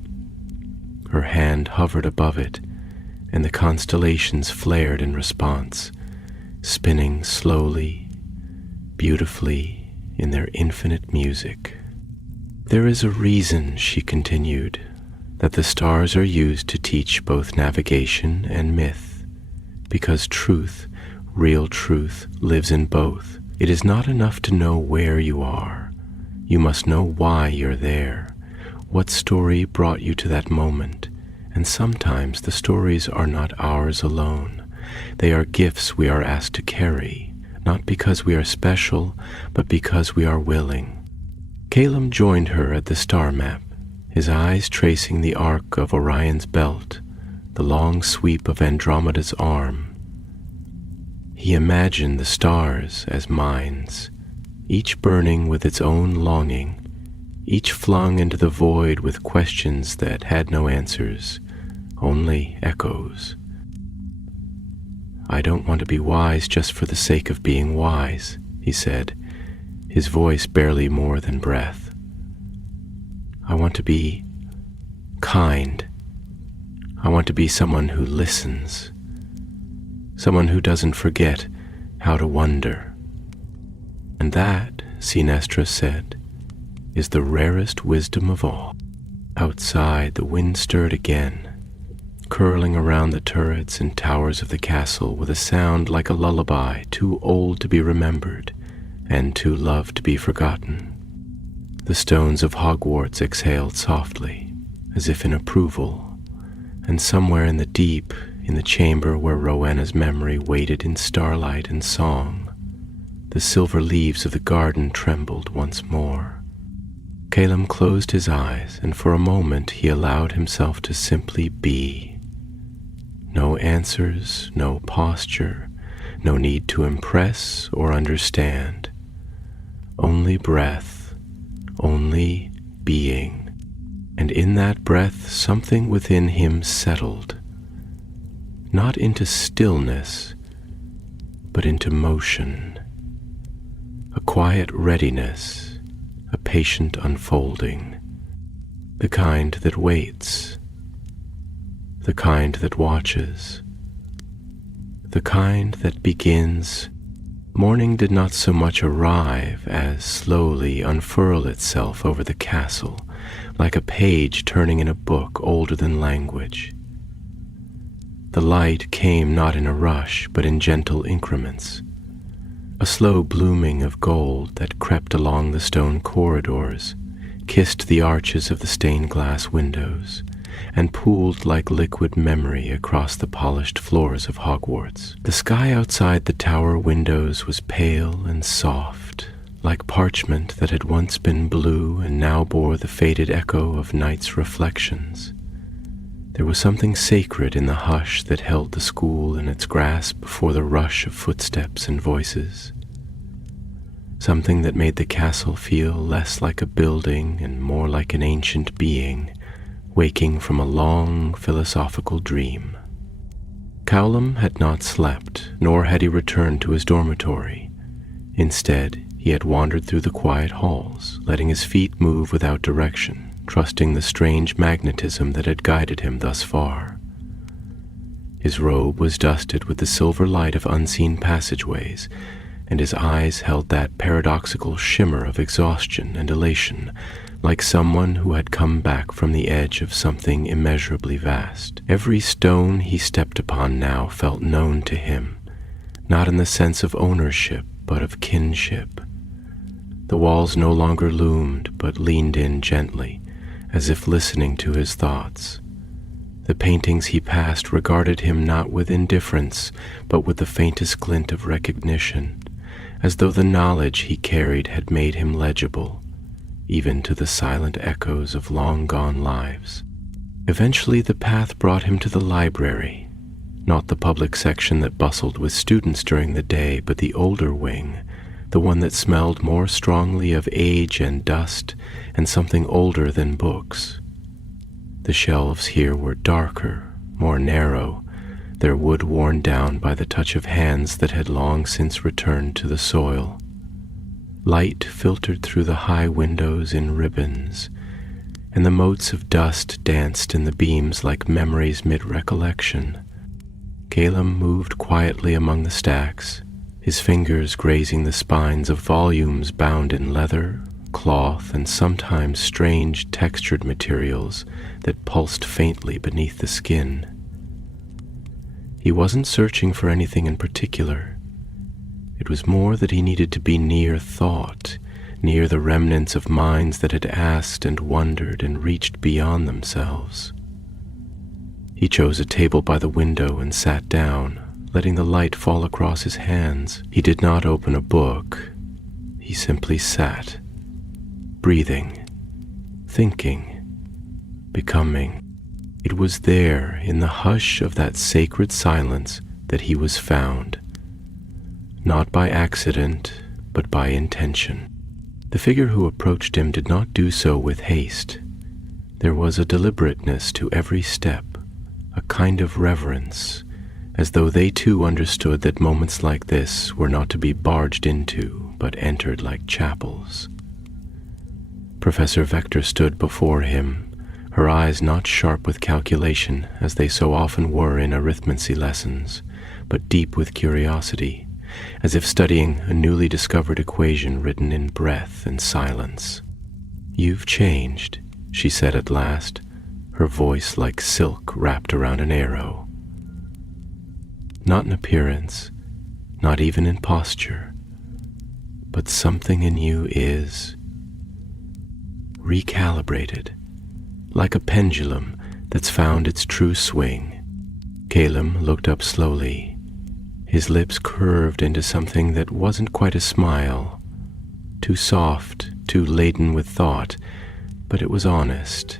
Her hand hovered above it, and the constellations flared in response, spinning slowly, beautifully in their infinite music. "There is a reason," she continued, "that the stars are used to teach both navigation and myth. Because truth, real truth, lives in both. It is not enough to know where you are. You must know why you're there, what story brought you to that moment. And sometimes the stories are not ours alone. They are gifts we are asked to carry, not because we are special, but because we are willing." Caleb joined her at the star map, his eyes tracing the arc of Orion's belt, the long sweep of Andromeda's arm. He imagined the stars as minds, each burning with its own longing, each flung into the void with questions that had no answers, only echoes. "I don't want to be wise just for the sake of being wise," he said, his voice barely more than breath. "I want to be kind. I want to be someone who listens, someone who doesn't forget how to wonder. And that," Sinestra said, "is the rarest wisdom of all." Outside, the wind stirred again, curling around the turrets and towers of the castle with a sound like a lullaby too old to be remembered and too loved to be forgotten. The stones of Hogwarts exhaled softly, as if in approval, and somewhere in the deep, in the chamber where Rowena's memory waited in starlight and song, the silver leaves of the garden trembled once more. Calum closed his eyes, and for a moment he allowed himself to simply be. No answers, no posture, no need to impress or understand. Only breath, only being. And in that breath something within him settled, not into stillness, but into motion. A quiet readiness, a patient unfolding, the kind that waits, the kind that watches, the kind that begins. Morning did not so much arrive as slowly unfurl itself over the castle, like a page turning in a book older than language. The light came not in a rush, but in gentle increments, a slow blooming of gold that crept along the stone corridors, kissed the arches of the stained glass windows, and pooled like liquid memory across the polished floors of Hogwarts. The sky outside the tower windows was pale and soft, like parchment that had once been blue and now bore the faded echo of night's reflections. There was something sacred in the hush that held the school in its grasp before the rush of footsteps and voices. Something that made the castle feel less like a building and more like an ancient being, waking from a long philosophical dream. Callum had not slept, nor had he returned to his dormitory. Instead, he had wandered through the quiet halls, letting his feet move without direction, trusting the strange magnetism that had guided him thus far. His robe was dusted with the silver light of unseen passageways, and his eyes held that paradoxical shimmer of exhaustion and elation, like someone who had come back from the edge of something immeasurably vast. Every stone he stepped upon now felt known to him, not in the sense of ownership, but of kinship. The walls no longer loomed, but leaned in gently, as if listening to his thoughts. The paintings he passed regarded him not with indifference, but with the faintest glint of recognition, as though the knowledge he carried had made him legible, even to the silent echoes of long-gone lives. Eventually the path brought him to the library, not the public section that bustled with students during the day, but the older wing, the one that smelled more strongly of age and dust and something older than books. The shelves here were darker, more narrow, their wood worn down by the touch of hands that had long since returned to the soil. Light filtered through the high windows in ribbons, and the motes of dust danced in the beams like memories mid-recollection. Calum moved quietly among the stacks, his fingers grazing the spines of volumes bound in leather, cloth, and sometimes strange textured materials that pulsed faintly beneath the skin. He wasn't searching for anything in particular. It was more that he needed to be near thought, near the remnants of minds that had asked and wondered and reached beyond themselves. He chose a table by the window and sat down, letting the light fall across his hands. He did not open a book. He simply sat, breathing, thinking, becoming. It was there, in the hush of that sacred silence, that he was found. Not by accident, but by intention. The figure who approached him did not do so with haste. There was a deliberateness to every step, a kind of reverence, as though they too understood that moments like this were not to be barged into, but entered like chapels. Professor Vector stood before him, her eyes not sharp with calculation, as they so often were in arithmancy lessons, but deep with curiosity, as if studying a newly discovered equation written in breath and silence. "You've changed," she said at last, her voice like silk wrapped around an arrow. Not in appearance, not even in posture, but something in you is recalibrated, like a pendulum that's found its true swing. Caleb looked up slowly. His lips curved into something that wasn't quite a smile, too soft, too laden with thought, but it was honest.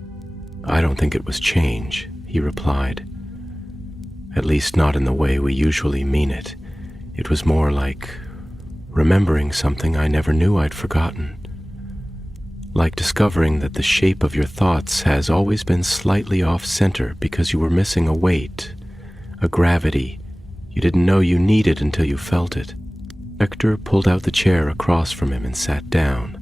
"I don't think it was change," he replied. "At least not in the way we usually mean it. It was more like remembering something I never knew I'd forgotten. Like discovering that the shape of your thoughts has always been slightly off-center because you were missing a weight, a gravity you didn't know you needed until you felt it." Vector pulled out the chair across from him and sat down,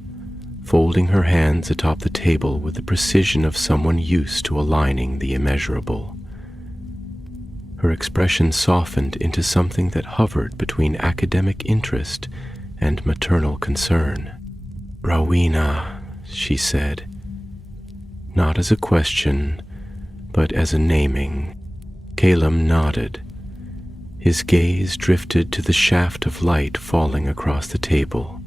folding her hands atop the table with the precision of someone used to aligning the immeasurable. Her expression softened into something that hovered between academic interest and maternal concern. "Rowena," she said, not as a question, but as a naming. Caleb nodded. His gaze drifted to the shaft of light falling across the table,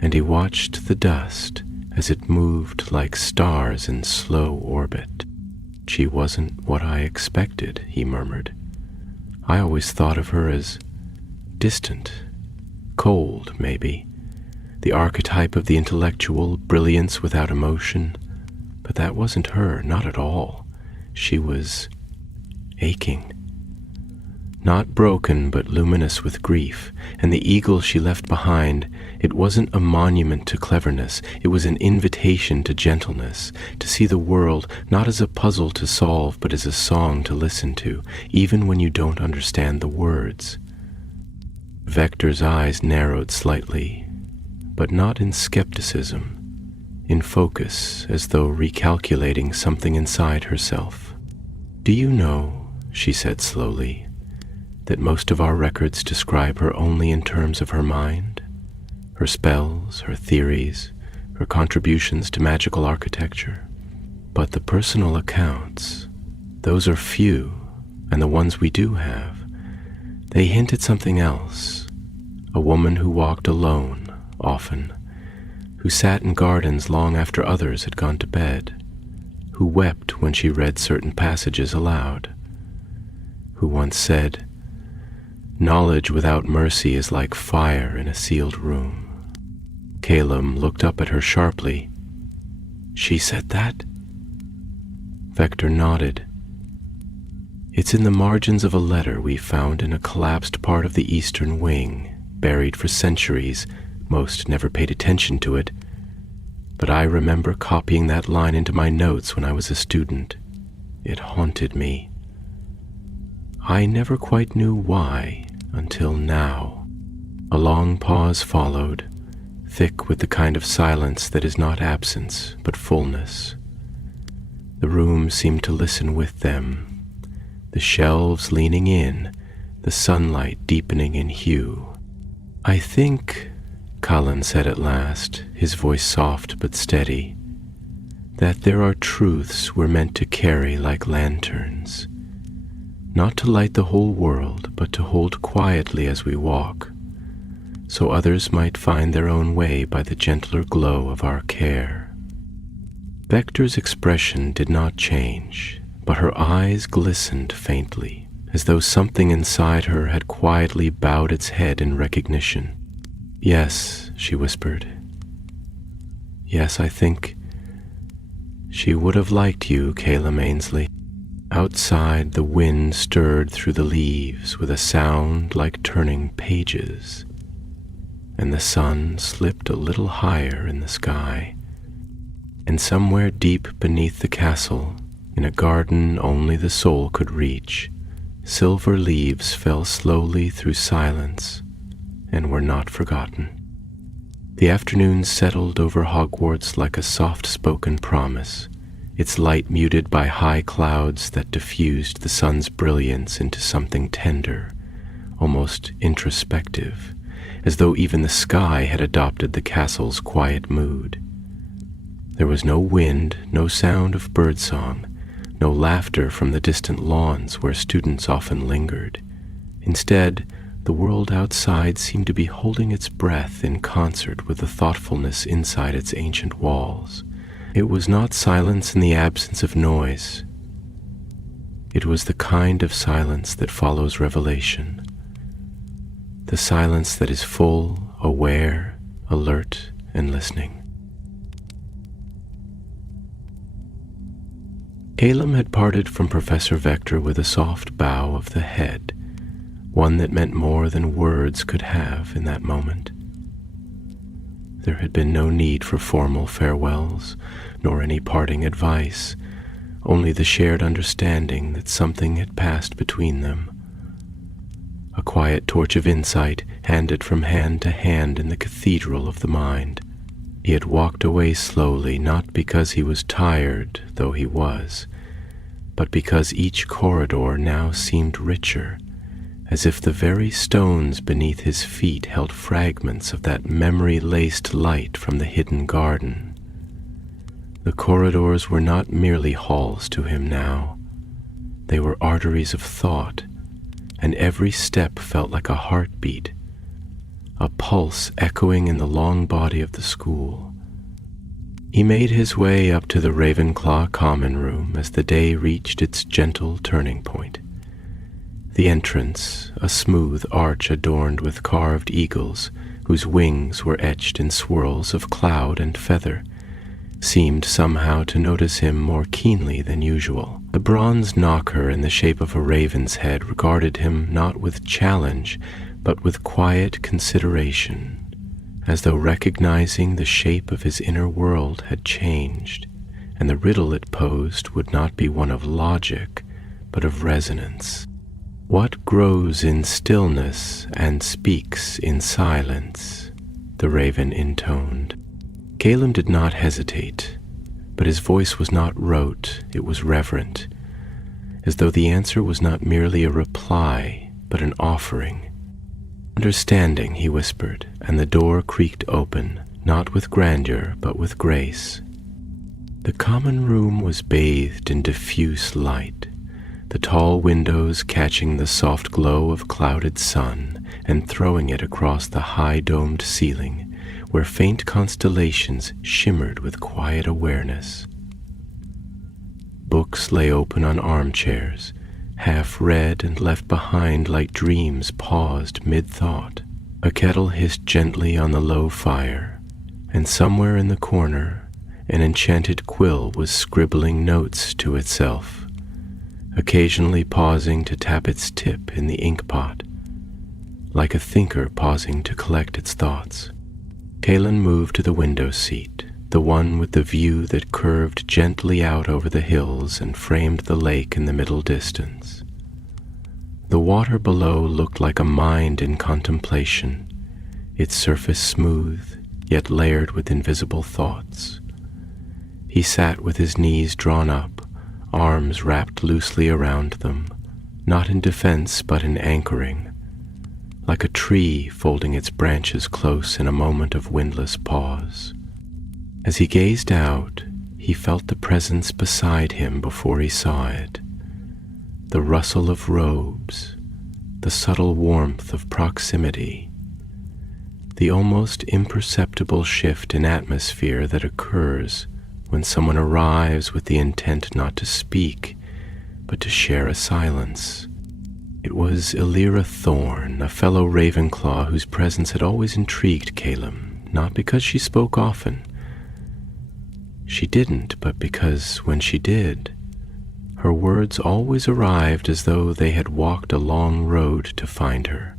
and he watched the dust as it moved like stars in slow orbit. "She wasn't what I expected," he murmured. "I always thought of her as distant, cold, maybe, the archetype of the intellectual, brilliance without emotion. But that wasn't her, not at all. She was aching. Not broken, but luminous with grief, and the eagle she left behind, it wasn't a monument to cleverness, it was an invitation to gentleness, to see the world not as a puzzle to solve, but as a song to listen to, even when you don't understand the words. Vector's eyes narrowed slightly, but not in skepticism, in focus, as though recalculating something inside herself. "Do you know," she said slowly, "that most of our records describe her only in terms of her mind, her spells, her theories, her contributions to magical architecture? But the personal accounts, those are few, and the ones we do have, they hint at something else. A woman who walked alone, often, who sat in gardens long after others had gone to bed, who wept when she read certain passages aloud, who once said, 'Knowledge without mercy is like fire in a sealed room.'" Caleb looked up at her sharply. "She said that?" Vector nodded. "It's in the margins of a letter we found in a collapsed part of the eastern wing, buried for centuries. Most never paid attention to it, but I remember copying that line into my notes when I was a student. It haunted me. I never quite knew why until now." A long pause followed, thick with the kind of silence that is not absence, but fullness. The room seemed to listen with them, the shelves leaning in, the sunlight deepening in hue. "I think," Colin said at last, his voice soft but steady, "that there are truths we're meant to carry like lanterns. Not to light the whole world, but to hold quietly as we walk, so others might find their own way by the gentler glow of our care." Vector's expression did not change, but her eyes glistened faintly, as though something inside her had quietly bowed its head in recognition. "Yes," she whispered. "Yes, I think she would have liked you, Caleb Ainsley." Outside, the wind stirred through the leaves with a sound like turning pages, and the sun slipped a little higher in the sky. And somewhere deep beneath the castle, in a garden only the soul could reach, silver leaves fell slowly through silence and were not forgotten. The afternoon settled over Hogwarts like a soft-spoken promise, its light muted by high clouds that diffused the sun's brilliance into something tender, almost introspective, as though even the sky had adopted the castle's quiet mood. There was no wind, no sound of birdsong, no laughter from the distant lawns where students often lingered. Instead, the world outside seemed to be holding its breath in concert with the thoughtfulness inside its ancient walls. It was not silence in the absence of noise. It was the kind of silence that follows revelation. The silence that is full, aware, alert, and listening. Calum had parted from Professor Vector with a soft bow of the head, one that meant more than words could have in that moment. There had been no need for formal farewells, nor any parting advice, only the shared understanding that something had passed between them. A quiet torch of insight handed from hand to hand in the cathedral of the mind. He had walked away slowly, not because he was tired, though he was, but because each corridor now seemed richer, as if the very stones beneath his feet held fragments of that memory-laced light from the hidden garden. The corridors were not merely halls to him now. They were arteries of thought, and every step felt like a heartbeat, a pulse echoing in the long body of the school. He made his way up to the Ravenclaw common room as the day reached its gentle turning point. The entrance, a smooth arch adorned with carved eagles whose wings were etched in swirls of cloud and feather, seemed somehow to notice him more keenly than usual. The bronze knocker in the shape of a raven's head regarded him not with challenge, but with quiet consideration, as though recognizing the shape of his inner world had changed, and the riddle it posed would not be one of logic, but of resonance. What grows in stillness and speaks in silence? The raven intoned. Calum did not hesitate, but his voice was not rote, it was reverent, as though the answer was not merely a reply, but an offering. Understanding, he whispered, and the door creaked open, not with grandeur, but with grace. The common room was bathed in diffuse light, the tall windows catching the soft glow of clouded sun and throwing it across the high-domed ceiling, where faint constellations shimmered with quiet awareness. Books lay open on armchairs, half read and left behind like dreams paused mid-thought. A kettle hissed gently on the low fire, and somewhere in the corner an enchanted quill was scribbling notes to itself, occasionally pausing to tap its tip in the inkpot, like a thinker pausing to collect its thoughts. Calum moved to the window seat, the one with the view that curved gently out over the hills and framed the lake in the middle distance. The water below looked like a mind in contemplation, its surface smooth, yet layered with invisible thoughts. He sat with his knees drawn up, arms wrapped loosely around them, not in defense but in anchoring, like a tree folding its branches close in a moment of windless pause. As he gazed out, he felt the presence beside him before he saw it, the rustle of robes, the subtle warmth of proximity, the almost imperceptible shift in atmosphere that occurs when someone arrives with the intent not to speak, but to share a silence. It was Elira Thorne, a fellow Ravenclaw whose presence had always intrigued Calum, not because she spoke often. She didn't, but because when she did, her words always arrived as though they had walked a long road to find her.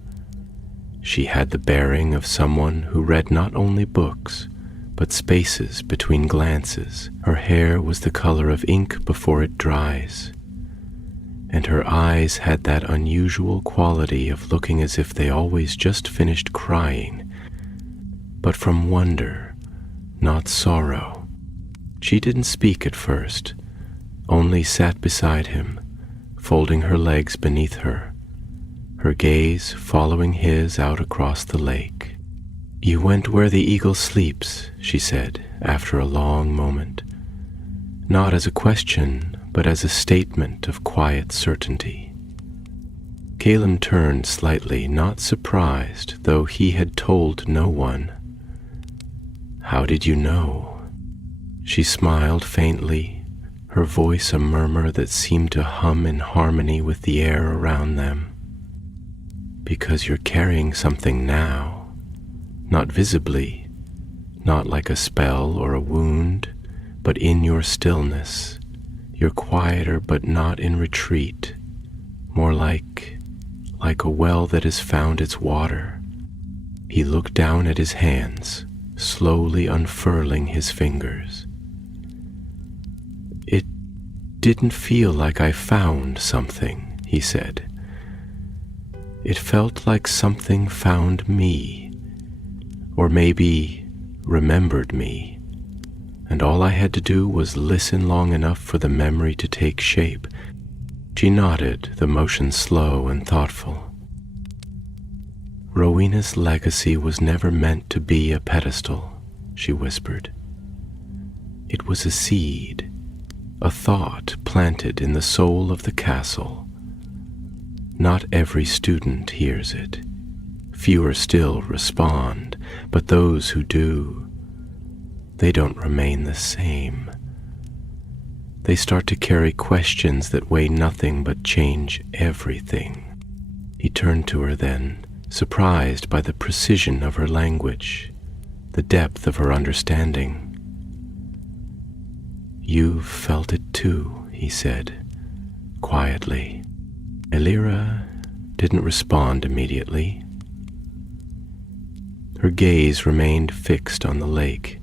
She had the bearing of someone who read not only books, but spaces between glances. Her hair was the color of ink before it dries, and her eyes had that unusual quality of looking as if they always just finished crying, but from wonder, not sorrow. She didn't speak at first, only sat beside him, folding her legs beneath her, her gaze following his out across the lake. "You went where the eagle sleeps," she said after a long moment, not as a question, but as a statement of quiet certainty. Caleb turned slightly, not surprised, though he had told no one. "How did you know?" She smiled faintly, her voice a murmur that seemed to hum in harmony with the air around them. "Because you're carrying something now, not visibly, not like a spell or a wound, but in your stillness. You're quieter but not in retreat, more like a well that has found its water." He looked down at his hands, slowly unfurling his fingers. "It didn't feel like I found something," he said. "It felt like something found me, or maybe remembered me, and all I had to do was listen long enough for the memory to take shape." She nodded, the motion slow and thoughtful. "Rowena's legacy was never meant to be a pedestal," she whispered. "It was a seed, a thought planted in the soul of the castle. Not every student hears it. Fewer still respond, but those who do, they don't remain the same. They start to carry questions that weigh nothing but change everything." He turned to her then, surprised by the precision of her language, the depth of her understanding. "You've felt it too," he said, quietly. Elira didn't respond immediately. Her gaze remained fixed on the lake,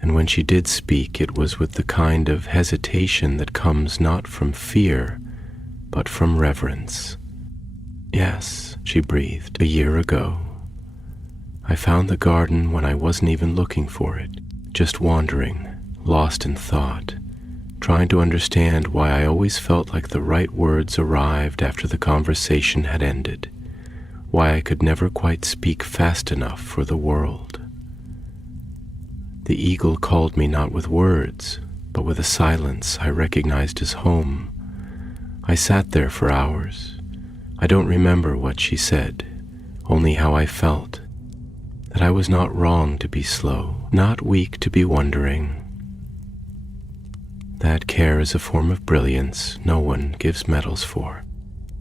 and when she did speak, it was with the kind of hesitation that comes not from fear, but from reverence. "Yes," she breathed, "a year ago. I found the garden when I wasn't even looking for it, just wandering, lost in thought, trying to understand why I always felt like the right words arrived after the conversation had ended, why I could never quite speak fast enough for the world. The eagle called me not with words, but with a silence I recognized as home. I sat there for hours. I don't remember what she said, only how I felt, that I was not wrong to be slow, not weak to be wondering. That care is a form of brilliance no one gives medals for."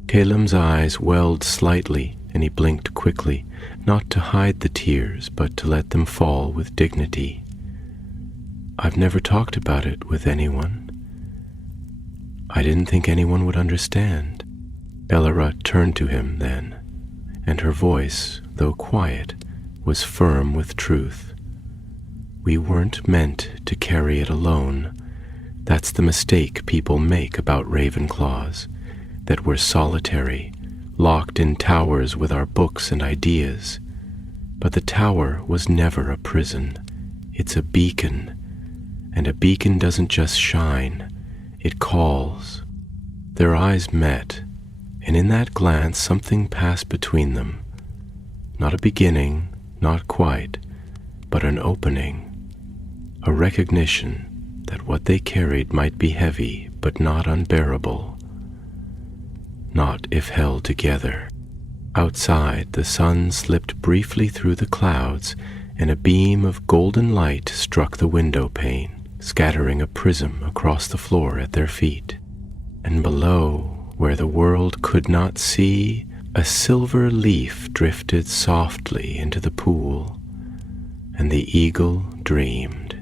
Caleb's eyes welled slightly, and he blinked quickly, not to hide the tears, but to let them fall with dignity. "I've never talked about it with anyone. I didn't think anyone would understand." Elira turned to him then, and her voice, though quiet, was firm with truth. "We weren't meant to carry it alone. That's the mistake people make about Ravenclaws, that we're solitary, locked in towers with our books and ideas. But the tower was never a prison. It's a beacon. And a beacon doesn't just shine, it calls." Their eyes met, and in that glance something passed between them. Not a beginning, not quite, but an opening, a recognition that what they carried might be heavy, but not unbearable. Not if held together. Outside, the sun slipped briefly through the clouds, and a beam of golden light struck the window pane, scattering a prism across the floor at their feet. And below, where the world could not see, a silver leaf drifted softly into the pool, and the eagle dreamed.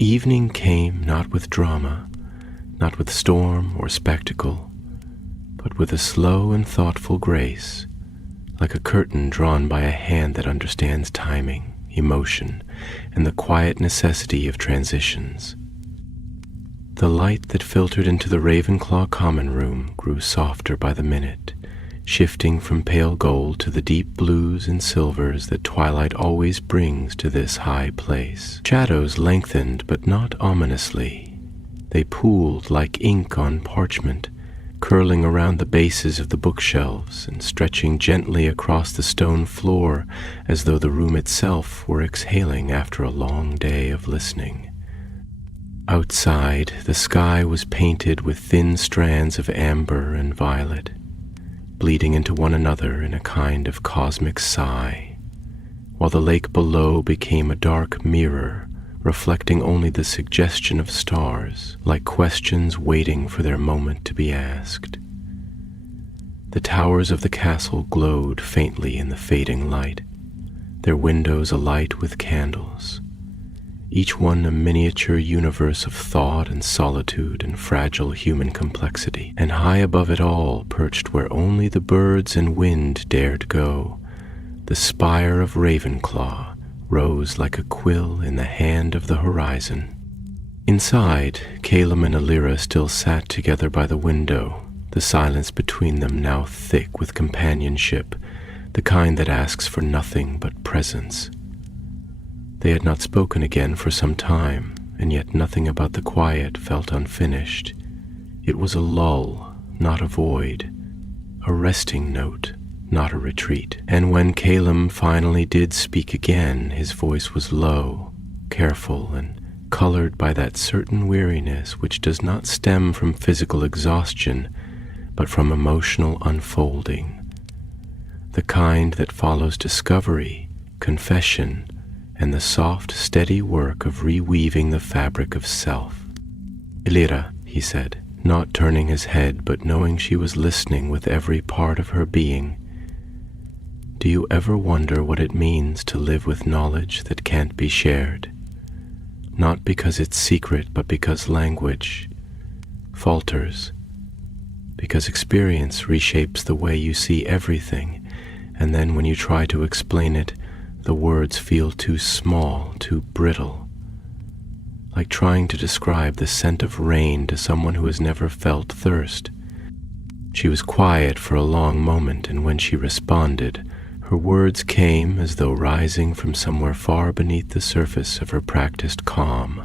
Evening came not with drama, not with storm or spectacle, but with a slow and thoughtful grace, like a curtain drawn by a hand that understands timing, emotion, and the quiet necessity of transitions. The light that filtered into the Ravenclaw common room grew softer by the minute, shifting from pale gold to the deep blues and silvers that twilight always brings to this high place. Shadows lengthened, but not ominously. They pooled like ink on parchment, curling around the bases of the bookshelves and stretching gently across the stone floor as though the room itself were exhaling after a long day of listening. Outside, the sky was painted with thin strands of amber and violet, bleeding into one another in a kind of cosmic sigh, while the lake below became a dark mirror, reflecting only the suggestion of stars, like questions waiting for their moment to be asked. The towers of the castle glowed faintly in the fading light, their windows alight with candles, each one a miniature universe of thought and solitude and fragile human complexity. And high above it all, perched where only the birds and wind dared go, the spire of Ravenclaw rose like a quill in the hand of the horizon. Inside, Caleb and Alira still sat together by the window, the silence between them now thick with companionship, the kind that asks for nothing but presence. They had not spoken again for some time, and yet nothing about the quiet felt unfinished. It was a lull, not a void, a resting note, not a retreat. And when Caleb finally did speak again, his voice was low, careful, and colored by that certain weariness which does not stem from physical exhaustion, but from emotional unfolding, the kind that follows discovery, confession, and the soft, steady work of reweaving the fabric of self. "Alira," he said, not turning his head but knowing she was listening with every part of her being, "do you ever wonder what it means to live with knowledge that can't be shared? Not because it's secret, but because language falters, because experience reshapes the way you see everything, and then when you try to explain it, the words feel too small, too brittle, like trying to describe the scent of rain to someone who has never felt thirst." She was quiet for a long moment, and when she responded, her words came as though rising from somewhere far beneath the surface of her practiced calm.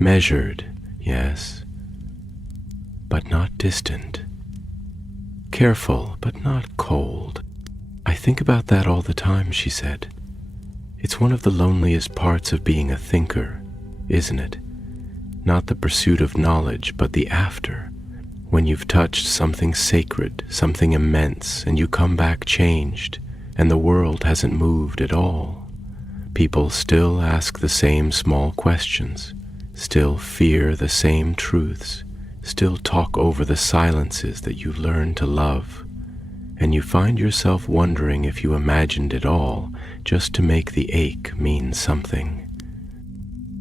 Measured, yes, but not distant. Careful, but not cold. "I think about that all the time," she said. "It's one of the loneliest parts of being a thinker, isn't it? Not the pursuit of knowledge, but the after, when you've touched something sacred, something immense, and you come back changed, and the world hasn't moved at all. People still ask the same small questions, still fear the same truths, still talk over the silences that you learn to love. And you find yourself wondering if you imagined it all just to make the ache mean something."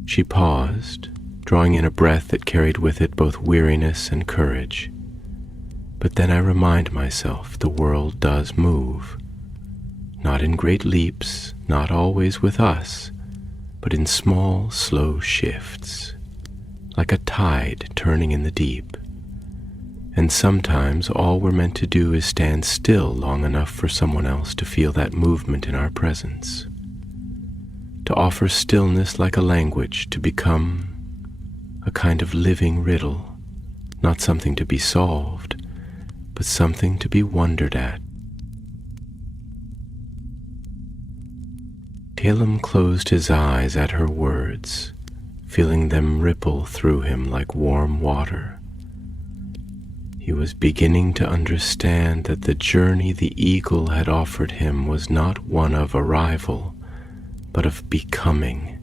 She paused, drawing in a breath that carried with it both weariness and courage. "But then I remind myself the world does move. Not in great leaps, not always with us, but in small, slow shifts, like a tide turning in the deep. And sometimes all we're meant to do is stand still long enough for someone else to feel that movement in our presence. To offer stillness like a language, to become a kind of living riddle, not something to be solved, but something to be wondered at." Caleb closed his eyes at her words, feeling them ripple through him like warm water. He was beginning to understand that the journey the eagle had offered him was not one of arrival, but of becoming.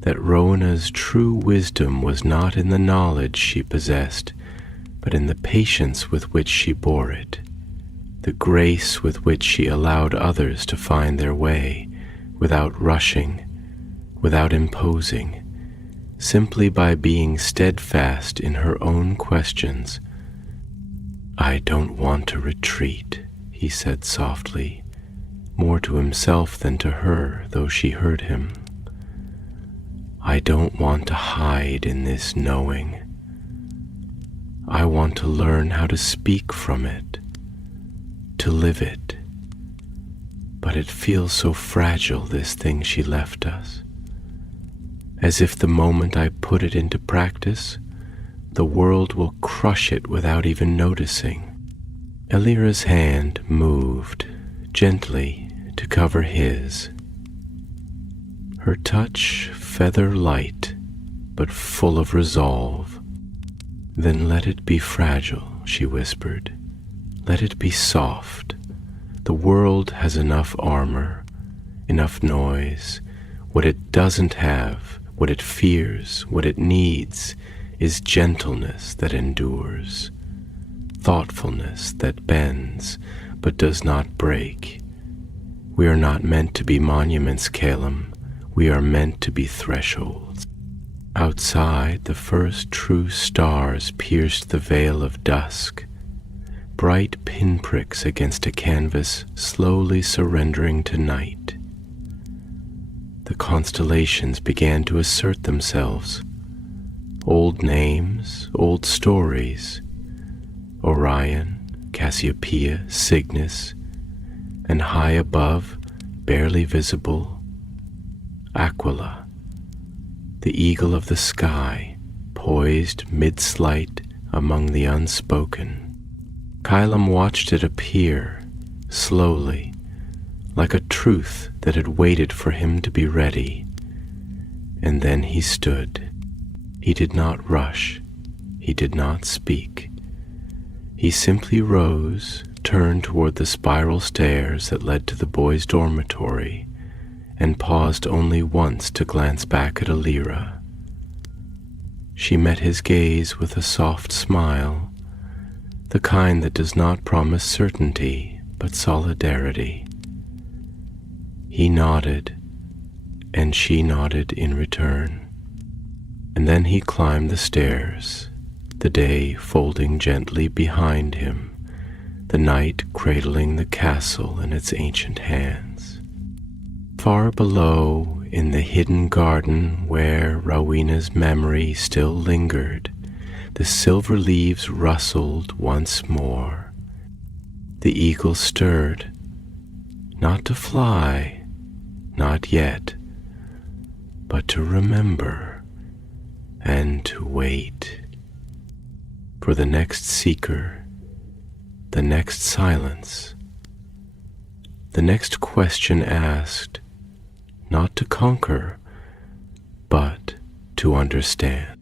That Rowena's true wisdom was not in the knowledge she possessed, but in the patience with which she bore it, the grace with which she allowed others to find their way, without rushing, without imposing, simply by being steadfast in her own questions. "I don't want to retreat," he said softly, more to himself than to her, though she heard him. "I don't want to hide in this knowing. I want to learn how to speak from it, to live it. But it feels so fragile, this thing she left us. As if the moment I put it into practice, The world will crush it without even noticing. Elira's hand moved gently to cover his. Her touch feather light, but full of resolve. "Then let it be fragile," she whispered. "Let it be soft. The world has enough armor, enough noise. What it doesn't have, what it fears, what it needs, is gentleness that endures, thoughtfulness that bends but does not break. We are not meant to be monuments, Calum. We are meant to be thresholds." Outside, the first true stars pierced the veil of dusk, bright pinpricks against a canvas slowly surrendering to night. The constellations began to assert themselves. Old names, old stories. Orion, Cassiopeia, Cygnus, and high above, barely visible, Aquila, the eagle of the sky, poised mid-slight among the unspoken. Kylam watched it appear, slowly, like a truth that had waited for him to be ready. And then he stood. He did not rush. He did not speak. He simply rose, turned toward the spiral stairs that led to the boys' dormitory, and paused only once to glance back at Elira. She met his gaze with a soft smile, the kind that does not promise certainty, but solidarity. He nodded, and she nodded in return. And then he climbed the stairs, the day folding gently behind him, the night cradling the castle in its ancient hands. Far below, in the hidden garden where Rowena's memory still lingered, the silver leaves rustled once more. The eagle stirred, not to fly, not yet, but to remember and to wait for the next seeker, the next silence, the next question asked, not to conquer, but to understand.